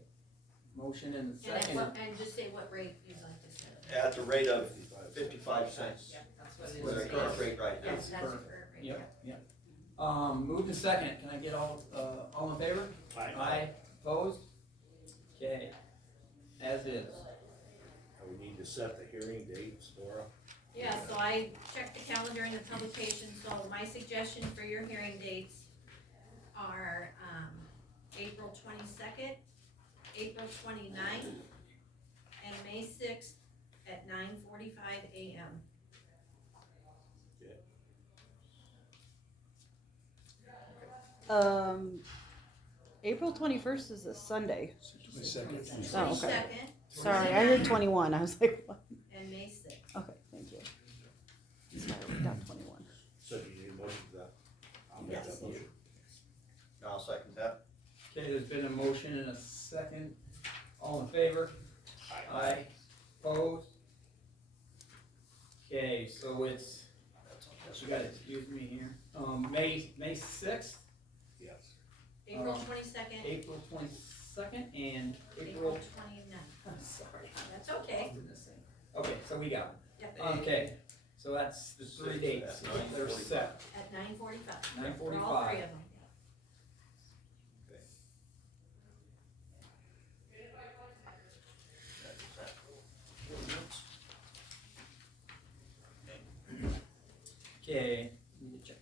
motion and And at second. what, and just say what rate you'd like to set. At the rate of 55 cents, Yep, that's what it is. with the current rate right now. Yes, that's the current. current rate. Yep, yep. Moved to second, can I get all in favor? Aye, opposed? Okay, as is. We need to set the hearing dates, Laura. Yeah, so I checked the calendar and the publication, so my suggestion for your hearing dates are, April 22nd, April 29th, and May 6th at 9:45 a.m. April 21st is a Sunday. 22nd. Oh, okay. 22nd. Sorry, I heard 21, I was like, what? And May 6th. Okay, thank you. Sorry, I wrote down 21. So do you need a motion for that? I'll make Yes. that motion. I'll second that. Okay, there's been a motion and a second, all in favor? Aye. Opposed? Okay, so it's, you gotta excuse me here, May 6th, Yes. April 22nd, April 22nd, and April April, 29th. I'm sorry. That's okay. Okay, so we got Yep. it. Okay, so that's the three dates, At they're set. At 9:45. 9:45. For all three of them. Okay, need to check.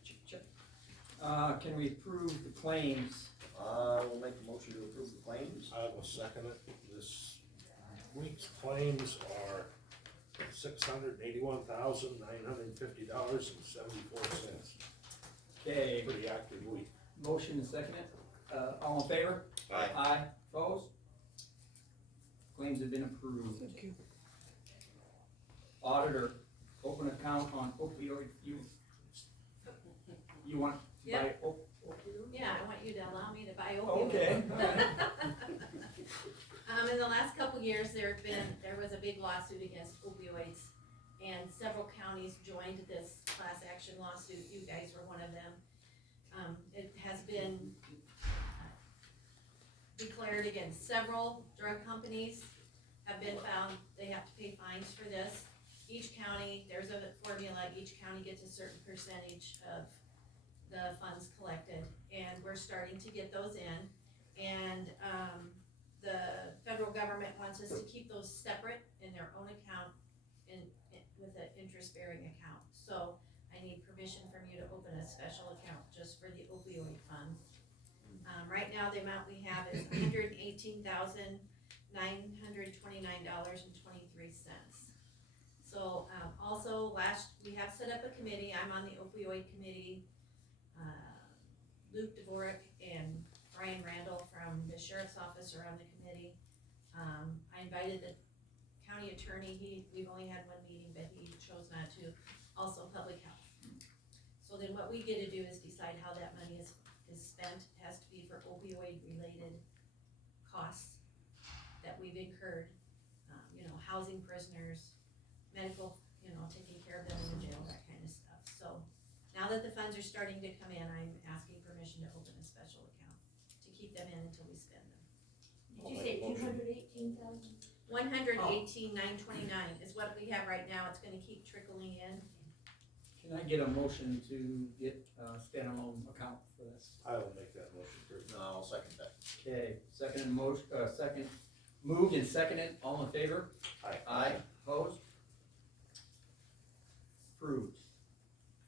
Can we approve the claims? I will make a motion to approve the claims. I will second it. This week's claims are $681,950.74. Okay, Pretty active week. motion and second it, all in favor? Aye. Aye, opposed? Claims have been approved. Auditor, open account on opioid, you want to buy Yep. opioid? Yeah, I want you to allow me to buy opioids. Okay, alright. In the last couple years, there was a big lawsuit against opioids, and several counties joined this class action lawsuit. You guys were one of them. It has been declared against several drug companies, have been found, they have to pay fines for this. Each county, there's a formula, each county gets a certain percentage of the funds collected, and we're starting to get those in. And, the federal government wants us to keep those separate in their own account with an interest-bearing account. So I need permission from you to open a special account just for the opioid fund. Right now, the amount we have is $118,929.23. So, also we have set up a committee, I'm on the opioid committee. Luke Dvorak and Brian Randall from the sheriff's office are on the committee. I invited the county attorney, we've only had one meeting, but he chose not to, also public health. So then what we get to do is decide how that money is spent. It has to be for opioid related costs that we've incurred, housing prisoners, medical, taking care of them in the jail, that kind of stuff. So now that the funds are starting to come in, I'm asking permission to open a special account to keep them in until we spend them. Did you say 218,000? $118,929 is what we have right now. It's gonna keep trickling in. Can I get a motion to get standalone account for this? I will make that motion, Kurt. No, I'll second that. Okay, second motion, second, moved and seconded, all in favor? Aye. Opposed? Approved.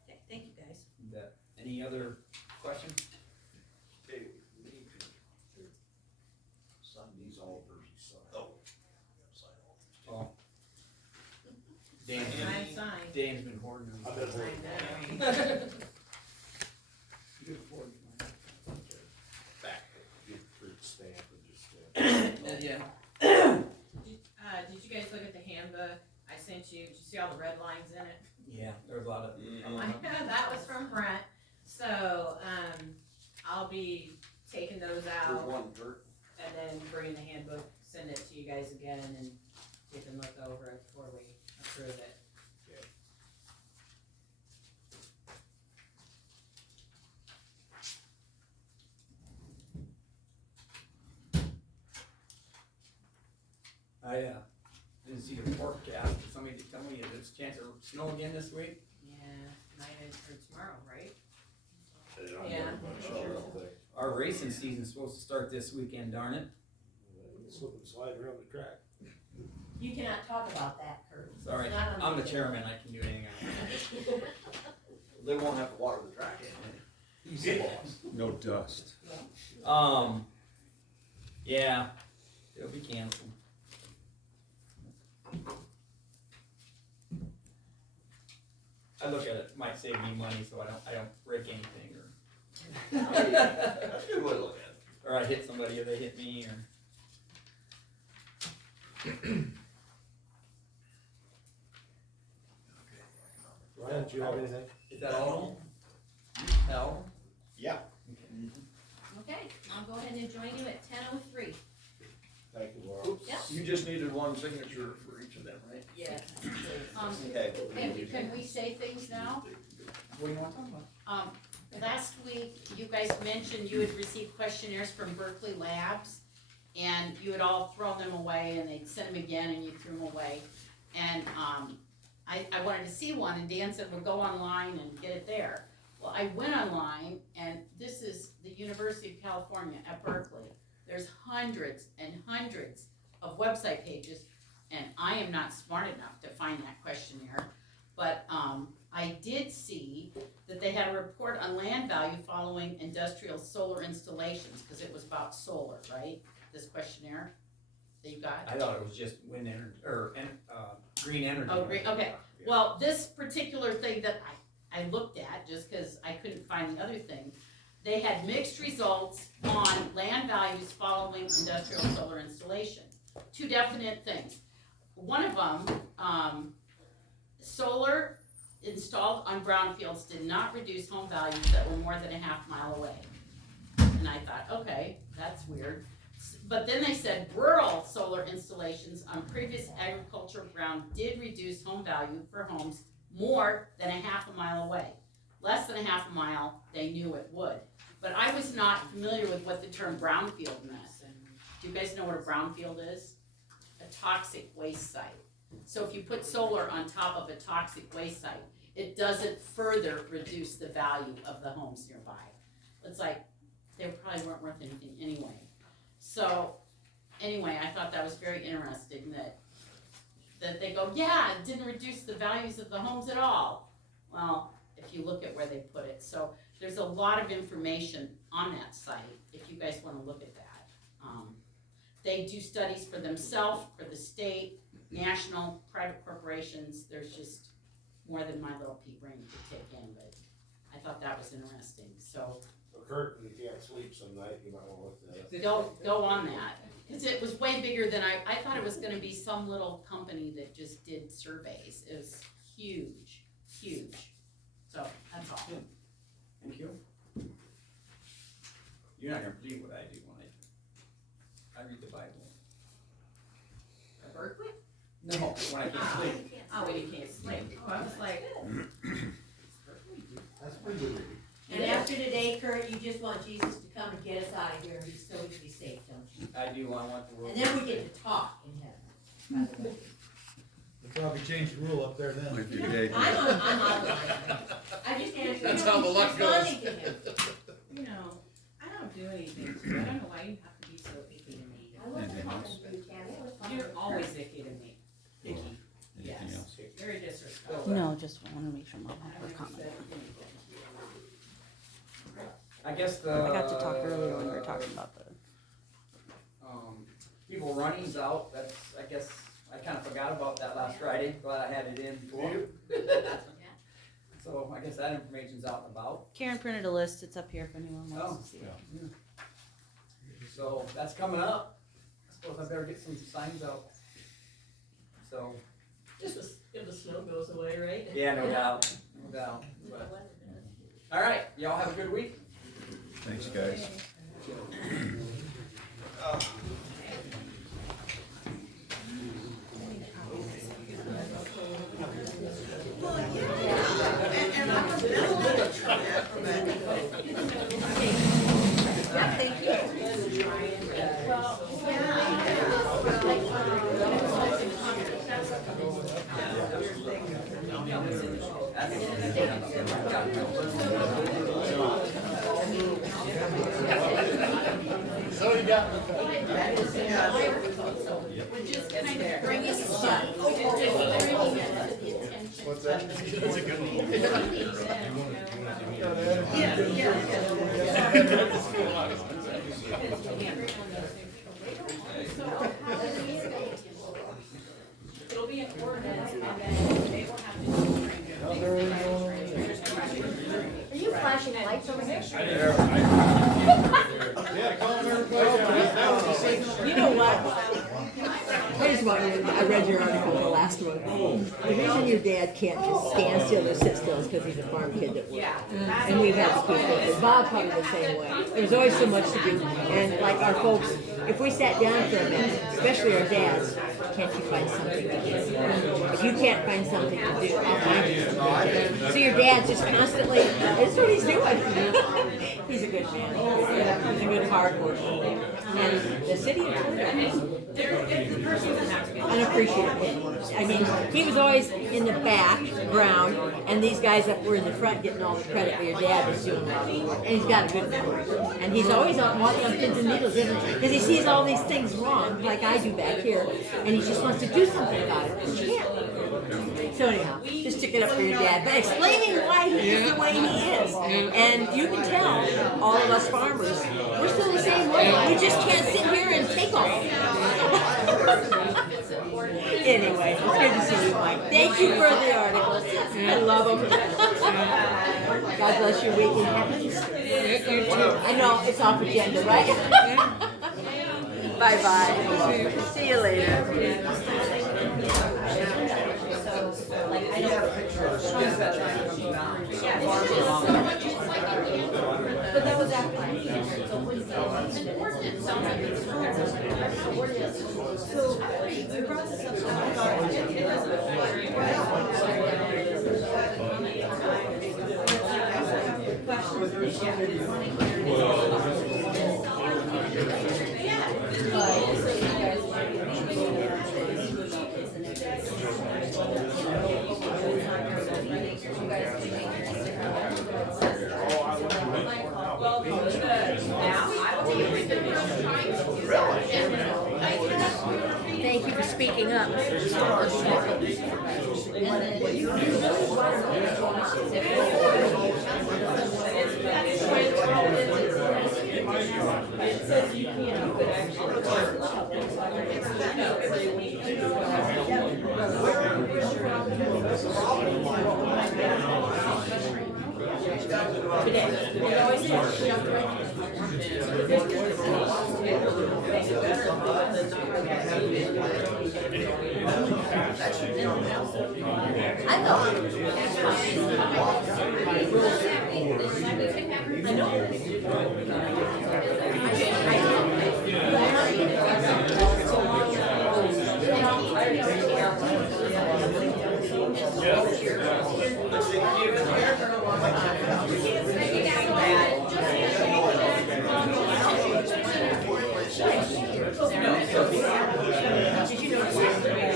Okay, thank you guys. You bet. Any other questions? Okay, we need to sign these all versus, oh. Sign all. Oh. Dan's I been, signed. Dan's been hoarding them. I've been I holding. know. Good for you. Back. Get Kurt stamp and just stamp. Yeah. Did you guys look at the handbook I sent you? Did you see all the red lines in it? Yeah, there's a lot of. That was from Brent, so, I'll be taking those There's out one, Kurt. and then bringing the handbook, send it to you guys again and you can look over it before we approve it. I didn't see the forecast. Somebody did tell me there's a chance of snow again this week. Yeah, tonight and or tomorrow, right? They don't Yeah. worry much, I don't think. Our racing season's supposed to start this weekend, darn it. Slip and slide around the track. You cannot talk about that, Kurt. Sorry, It's not on I'm the agenda. chairman, I can do anything I want. They won't have to water the track in. He's the boss. No dust. Yeah, it'll be canceled. I look at it, might save me money, so I don't break anything That's a good way to look at it. or I hit somebody or they hit me or. Ryan, do you have anything? Is that all? Al? Yeah. Okay, I'll go ahead and join you at 10:03. Thank you, Laura. Yep. You just needed one signature for each of them, right? Yes. Okay. Can we say things now? What do you want to talk about? Last week, you guys mentioned you had received questionnaires from Berkeley Labs, and you had all thrown them away, and they'd sent them again, and you threw them away. And, I wanted to see one, and Dan said, well, go online and get it there. Well, I went online, and this is the University of California at Berkeley. There's hundreds and hundreds of website pages, and I am not smart enough to find that questionnaire. But, I did see that they had a report on land value following industrial solar installations, cause it was about solar, right? This questionnaire that you got? I thought it was just wind energy, or, green energy. Oh, great, okay. Well, this particular thing that I looked at, just cause I couldn't find the other thing, they had mixed results on land values following industrial solar installation. Two definite things. One of them, solar installed on brownfields did not reduce home values that were more than a half mile away. And I thought, okay, that's weird. But then they said rural solar installations on previous agricultural ground did reduce home value for homes more than a half a mile away. Less than a half a mile, they knew it would. But I was not familiar with what the term brownfield meant. Do you guys know what a brownfield is? A toxic waste site. So if you put solar on top of a toxic waste site, it doesn't further reduce the value of the homes nearby. It's like, they probably weren't worth anything anyway. So, anyway, I thought that was very interesting that they go, yeah, it didn't reduce the values of the homes at all. Well, if you look at where they put it. So, there's a lot of information on that site, if you guys wanna look at that. They do studies for themselves, for the state, national, private corporations. There's just more than my little pea brain could take in, but I thought that was interesting, so. Kurt, when you can't sleep some night, you might wanna look that up. Go on that, cause it was way bigger than I thought it was gonna be some little company that just did surveys. It was huge, huge. So, that's all. Thank you. You're not gonna believe what I do when I read the Bible. At Berkeley? No, when I can't sleep. Oh, when you can't sleep. Oh, I was like, That's pretty good. And after today, Kurt, you just want Jesus to come and get us out of here, and so we can be safe, don't you? I do, I want the world. And then we get to talk in heaven. They'll probably change the rule up there then. Might be gay. I'm online. I just answered. That's how the luck goes. Responding to him. You know, I don't do anything to you, I don't know why you have to be so icky to me. I wasn't talking to you, Tammy, I was talking to You're always icky to me. Icky, Anything yes, else? very disrespectful. No, just wanna make sure mom I had don't her comment. understand anything. I guess the. I got to talk earlier when we were talking about the, People running's out, that's, I guess, I kinda forgot about that last Friday, glad I had it in before. So I guess that information's out and about. Karen printed a list, it's up here if anyone wants to see it. So that's coming up. I suppose I better get some signs out. So, Just if the snow goes away, right? yeah, no doubt, no doubt, but. All right, y'all have a good week. Thanks, guys. So you got. What's that? That's a good one. It'll be an ordinance, and then they will have to do Are you flashing lights over here? Yeah, call them everybody. You know what? I just want you to, I read your article, the last one. The reason your dad can't just stand still or sit still is because he's a farm kid that works. And we've had to keep it. Bob probably the same way. There's always so much to do. And like our folks, if we sat down for a minute, especially our dads, can't you find something to do? If you can't find something to do, I'll find you something to do. So your dad's just constantly, that's what he's doing. He's a good man. He's a good hard worker. And the city of Toledo, unappreciated. I mean, he was always in the background, and these guys that were in the front getting all the credit, but your dad was doing all the work. And he's got a good memory. And he's always on walking on pins and needles, because he sees all these things wrong, like I do back here, and he just wants to do something about it, but you can't. So anyhow, just stick it up for your dad, but explaining why he is the way he is. And you can tell, all of us farmers, we're still the same way. We just can't sit here and take off. Anyway, it's good to see you, Mike. Thank you for the articles. I love them. God bless your week and happy Easter. I know, it's off agenda, right? Bye-bye. See you later. But that was after. Thank you for speaking up. Did you notice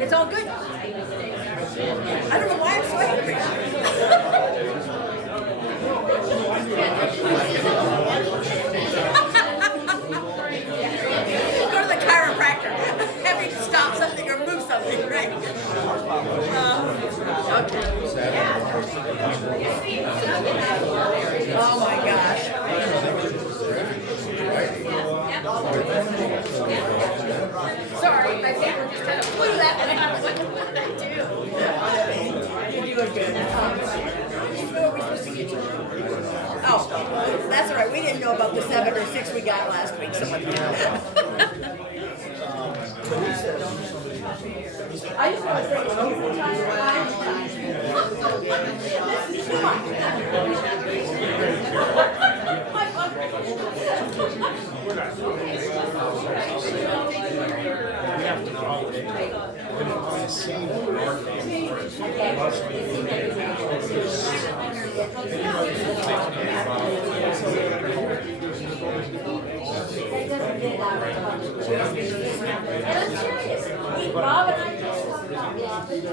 It's all good. I don't know why I'm so angry. Go to the chiropractor. Have you stop something or move something, right? Okay. Oh my gosh. Sorry, my finger just kind of flew that way. What did I do? You're doing good. Who are we supposed to get to? Oh, that's all right. We didn't know about the 7 or 6 we got last week. So I just want to say, this is too much. And I'm serious. Bob and I just talked about the office,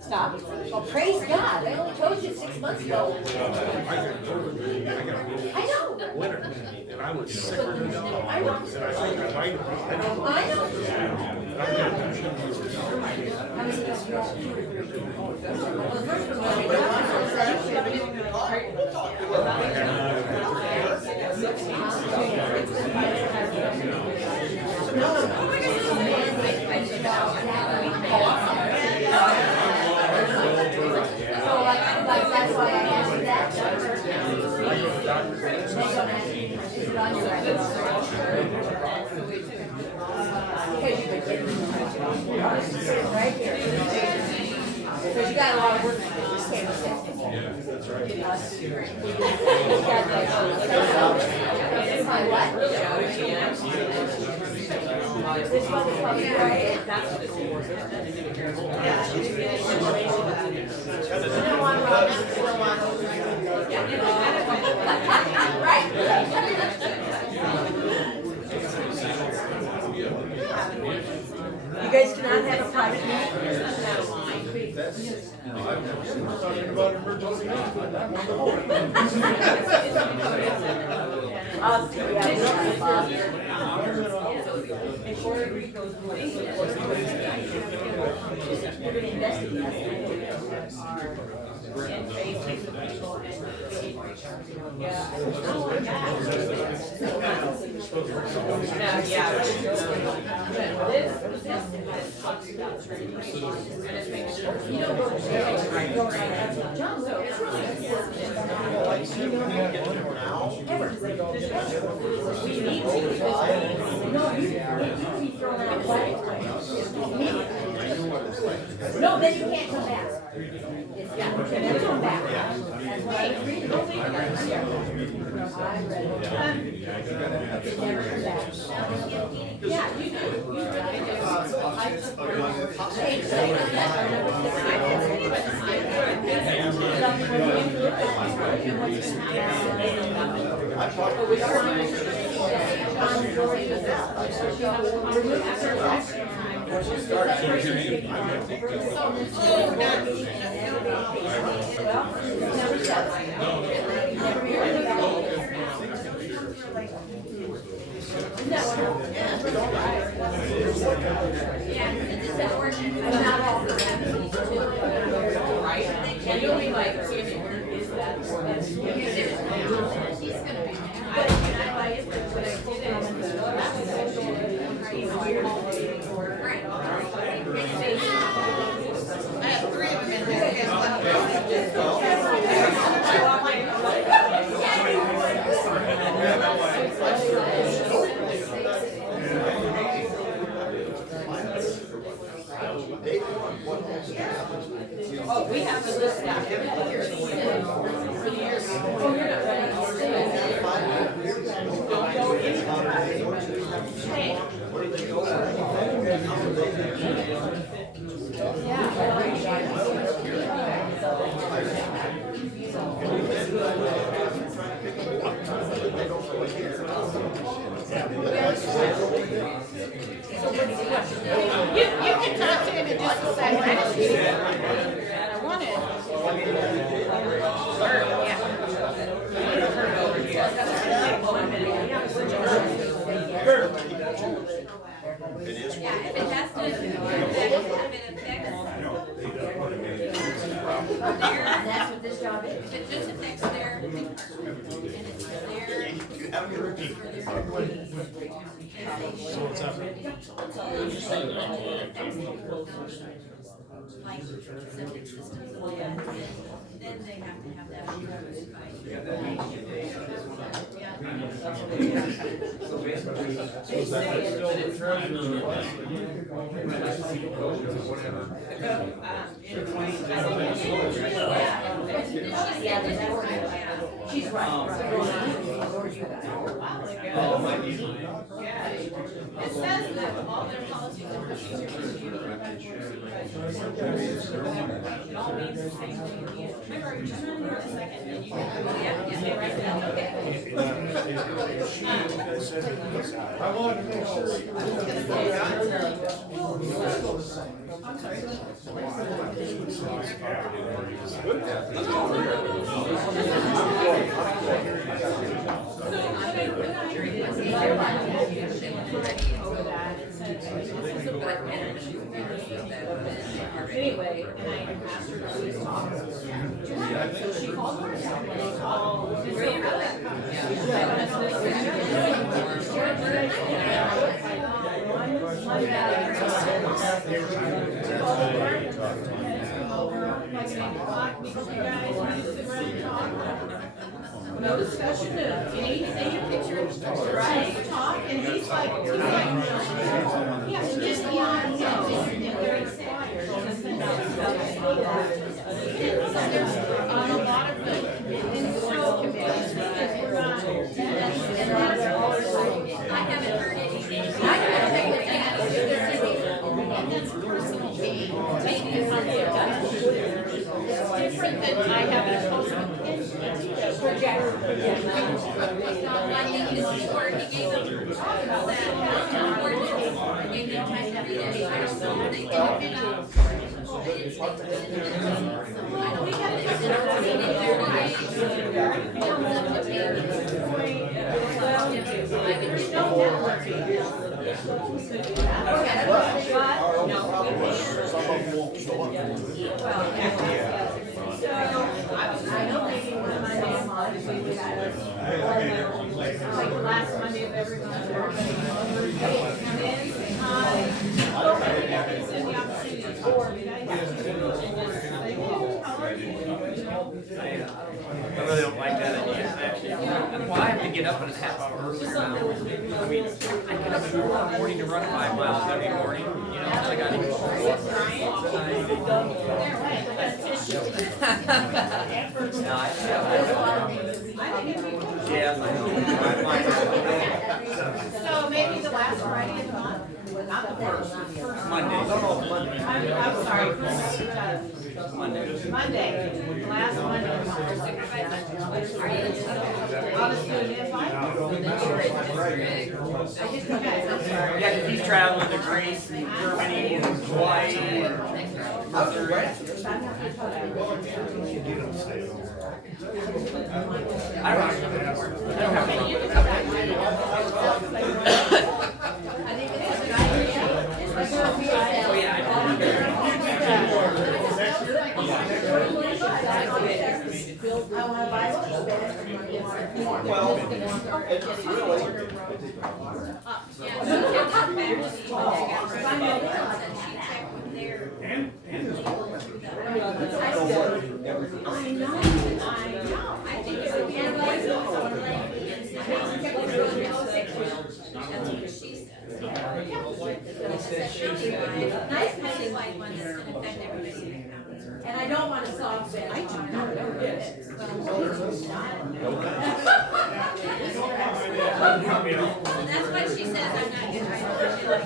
Stop. Well, praise God. I only told you 6 months ago. I know. And I was sicker than dog. I know. I know. That's why I asked you that. Right here. Because you got a lot of work to do. This can't be. Yeah, that's right. This is my what? This one is probably right. That's what it's for. You don't want to you don't want right? You guys cannot have a private meeting? No, then you can't come back. Yeah, you can never come back. That's why I read it. Yeah, you do. And you'll be like, is that? It is. Yeah, if it has to, if it affects That's what this job is. if it just affects their department, and it's their. You have to repeat. Like septic systems and all that, then they have to have that approved She's right. It says that all their policies and procedures are reviewed by the Board of Supervisors. It all means the same thing at the end. Remember, just remember a second, and you can stay right down. I wanted to make sure. Anyway, and I asked her to please talk. So she called her. Oh, no discussion of anything, right? Talk, and he's like, yeah, just beyond, they're expired. There's a lot of things, and so, I haven't heard anything. I haven't heard anything. And that's personal gain. Maybe it's not their judgment. It's different than I have an opposing opinion. It's not like in his report, he gave them that ordinance. He gave them time to read it. I don't know what they think about. They didn't say that. We have this in our meeting every day. Some of them won't show up. I know maybe one of my main policies we had, like the last Monday of every month, everybody come in, say hi. Send the opportunity to tour, you guys. And just say, hey, how are you? You know? I really don't like that idea, actually. Well, I have to get up in a half hour earlier now. I mean, I get up at 4 in the morning to run 5 miles every morning, you know, so I gotta get So maybe the last Friday of the month, not the first Monday. I'm sorry, Monday, last Monday of the month. I'll just do an invite. Yeah, 'cause he's traveling to Greece, Germany, and Hawaii, and Mercury. I don't have any. And I don't want to solve it. I do not know this. That's what she says, I'm not gonna try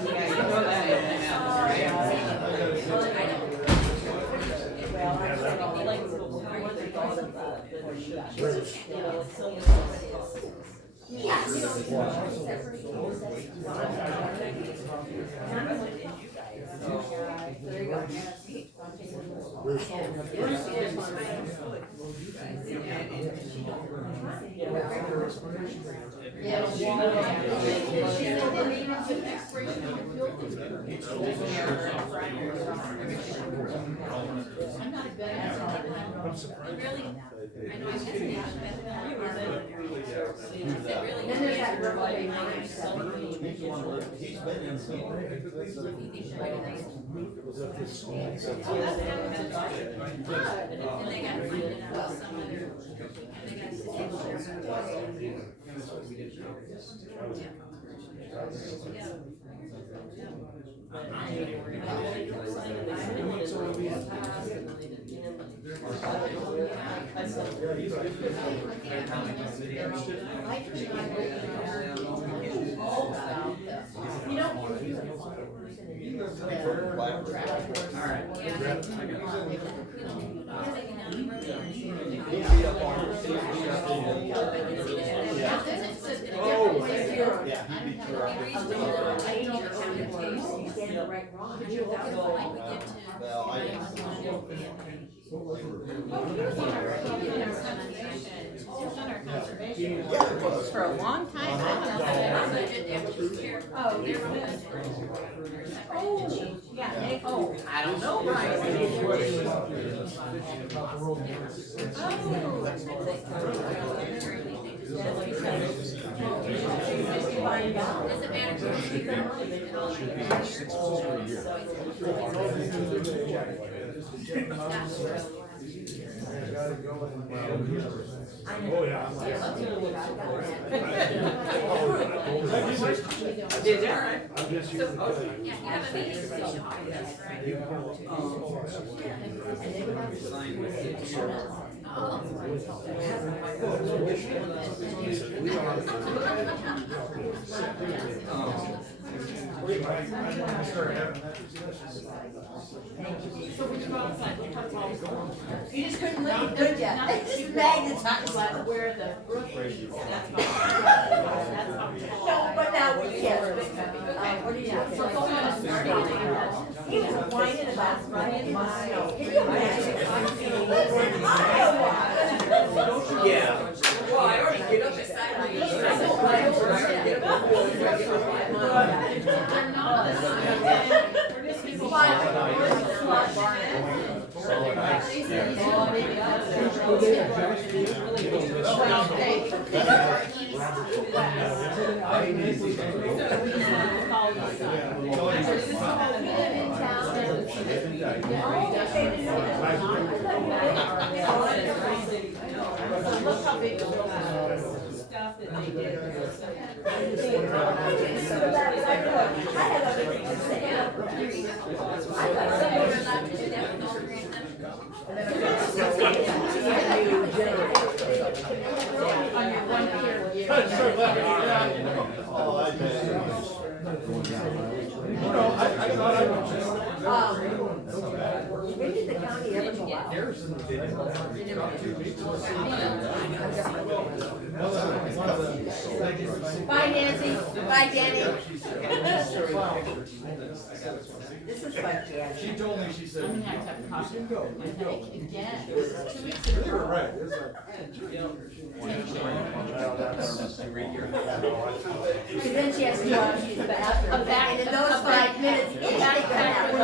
There you go. I'm not a bad I'm surprised. Really? I know I guess they have been. Then there's that verbal He's been in some. Was that this small? And they got to find it out some other, and they got to For a long time. I don't know, Brian. Doesn't matter. Should be 6 months per year. Oh, yeah. Did you? Alright. I'm just here to tell you. Yeah, you have a meeting, so you should always, right? Sign with it. You just couldn't leave, could ya? It's magnetized. Where the brook is, that's about. No, but now we can't. What do you have? He was whining about running in the snow. Can you imagine? In Iowa. Yeah. Well, I already get up at Look how big the stuff that they did. When did the county ever go out? Bye, Nancy. Bye, Danny. This is like, yeah. She told me, she said. I'm gonna have to have a coffee. You go, you go. Again, it was 2 weeks ago. You were right, it was like. And then she has to go out to the bathroom. And in those 5 minutes, anything could happen.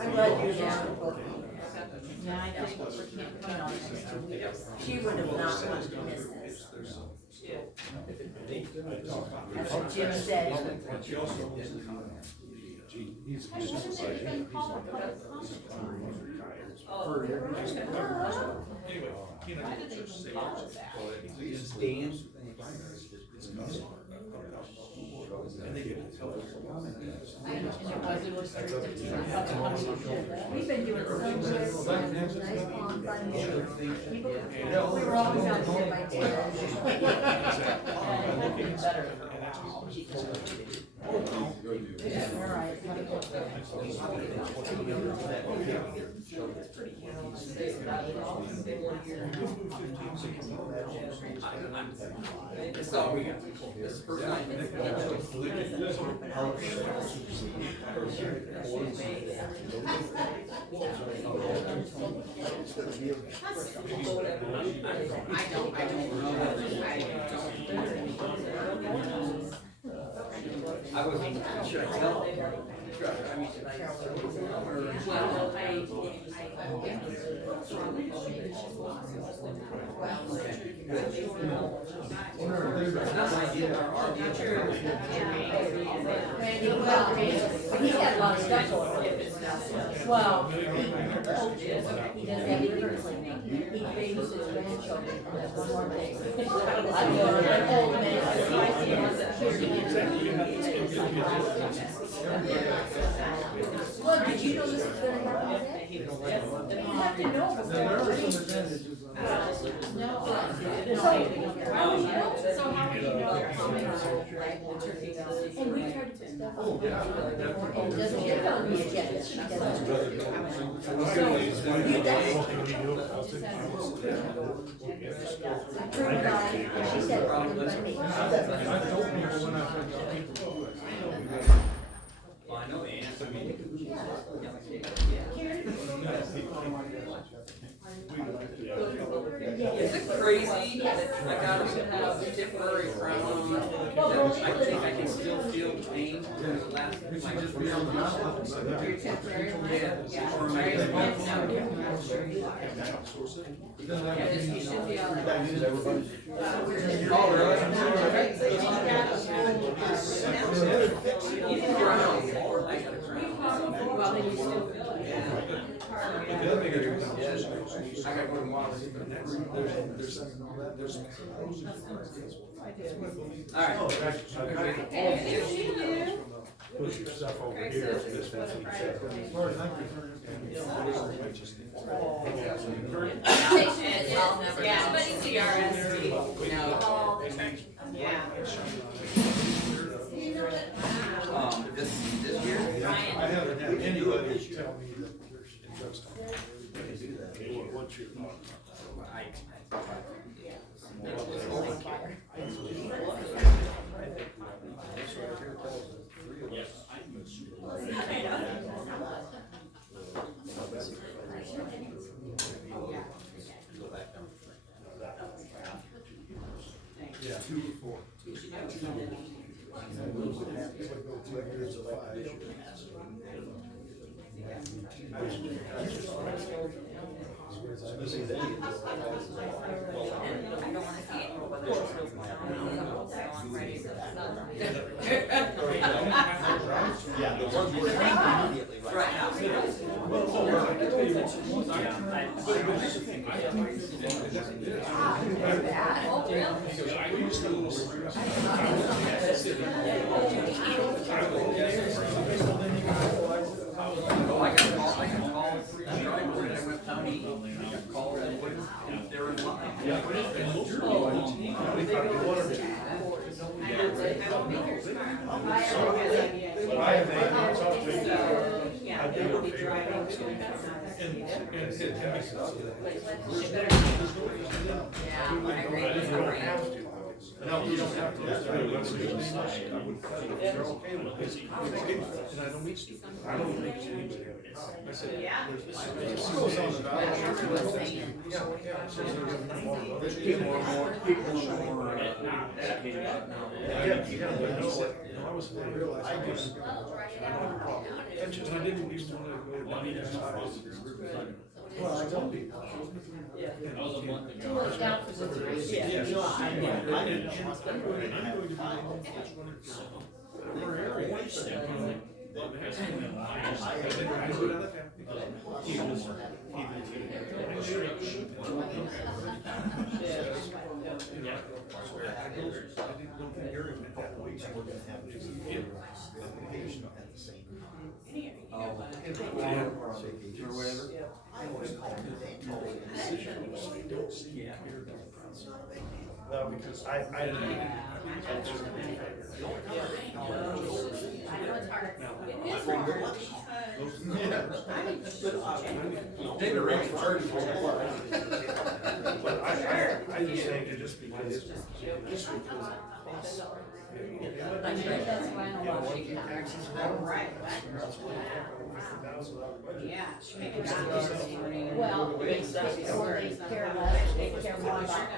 I'm glad you're down. Yeah, I think we're campaigning on this. She would have not wanted to miss this. That's what Jim said. He's Hey, what is it been called? Public Anyway, you know, Why did they just say, even call it that? It's Dan's. and they get to tell us. And it wasn't restricted to public. We've been doing so good, nice long fun. People, we were always out here by day. It's all we got. This is first time. I wasn't, should I tell? I mean, should I? He's got a lot of stuff going on. Well, he does that personally. He babysits grandchildren, that's one more thing. I know, an old man, well, did you know this was gonna happen today? You have to know before. No. So how do you know how many are like the turkey does? And we tried to put stuff on. And it doesn't get on the agenda. She doesn't. She said on Monday. Well, I know the answer. Is it crazy that I gotta have temporary crown on? I think I can still feel the pain from the last, I just realized. Yeah. Or am I? You should be all right. Oh, really? You can crown. I got a crown. Well, then you still feel it. I gotta go to Wallace. All right. Push your stuff over here. Somebody's CRS. Yeah. This year? I haven't had anybody tell me that there's interest on it. What's your thought? Yeah, 2 to 4. Yeah, the ones we're immediately right now. Oh, I can call three drivers, I went down east, I called them, they're in line. Yeah, they will be driving to the No, you don't have to. They're okay with this. And I don't mean stupid. I don't think she needs to. I said, there's schools on the valley. There's people more educated about now. I was fully realized I just, I didn't used to want to go down either side. Well, I don't be. Yeah. I'm going to be the Well, because I didn't. They were ready for her. But I I just think it just because, just because it costs. That's why I don't want to take taxes. Right. Yeah, she made it down this morning. Well, Or they care less, they care more about.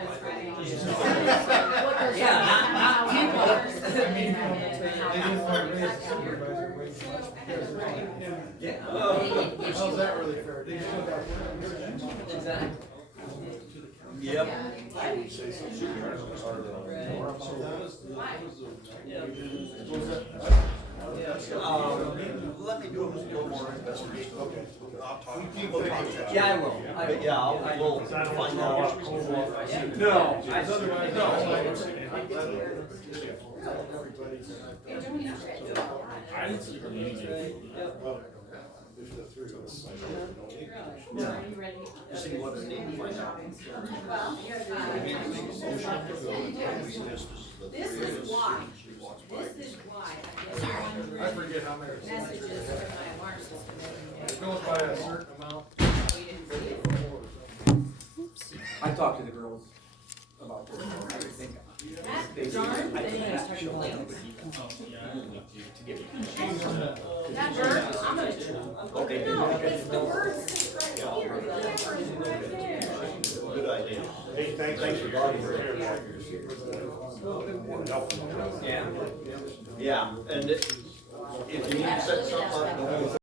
How's that really fair? Exactly. Yep. Let me do a little more investigation. Okay. I'll talk. We'll talk. Yeah, I will. Yeah, we'll find out. No, Are you ready? See what I need to find out. This is why I get forget how many. messages from my alarm system every day. It goes by a certain amount. Oh, you didn't see it? I talked to the girls about this. I think That darn thing is late. That bird, I'm gonna, no, it's the bird sits right here, the other bird is right there. Good idea. Hey, thanks for going for here. Yeah. Yeah, and if you need to set something up,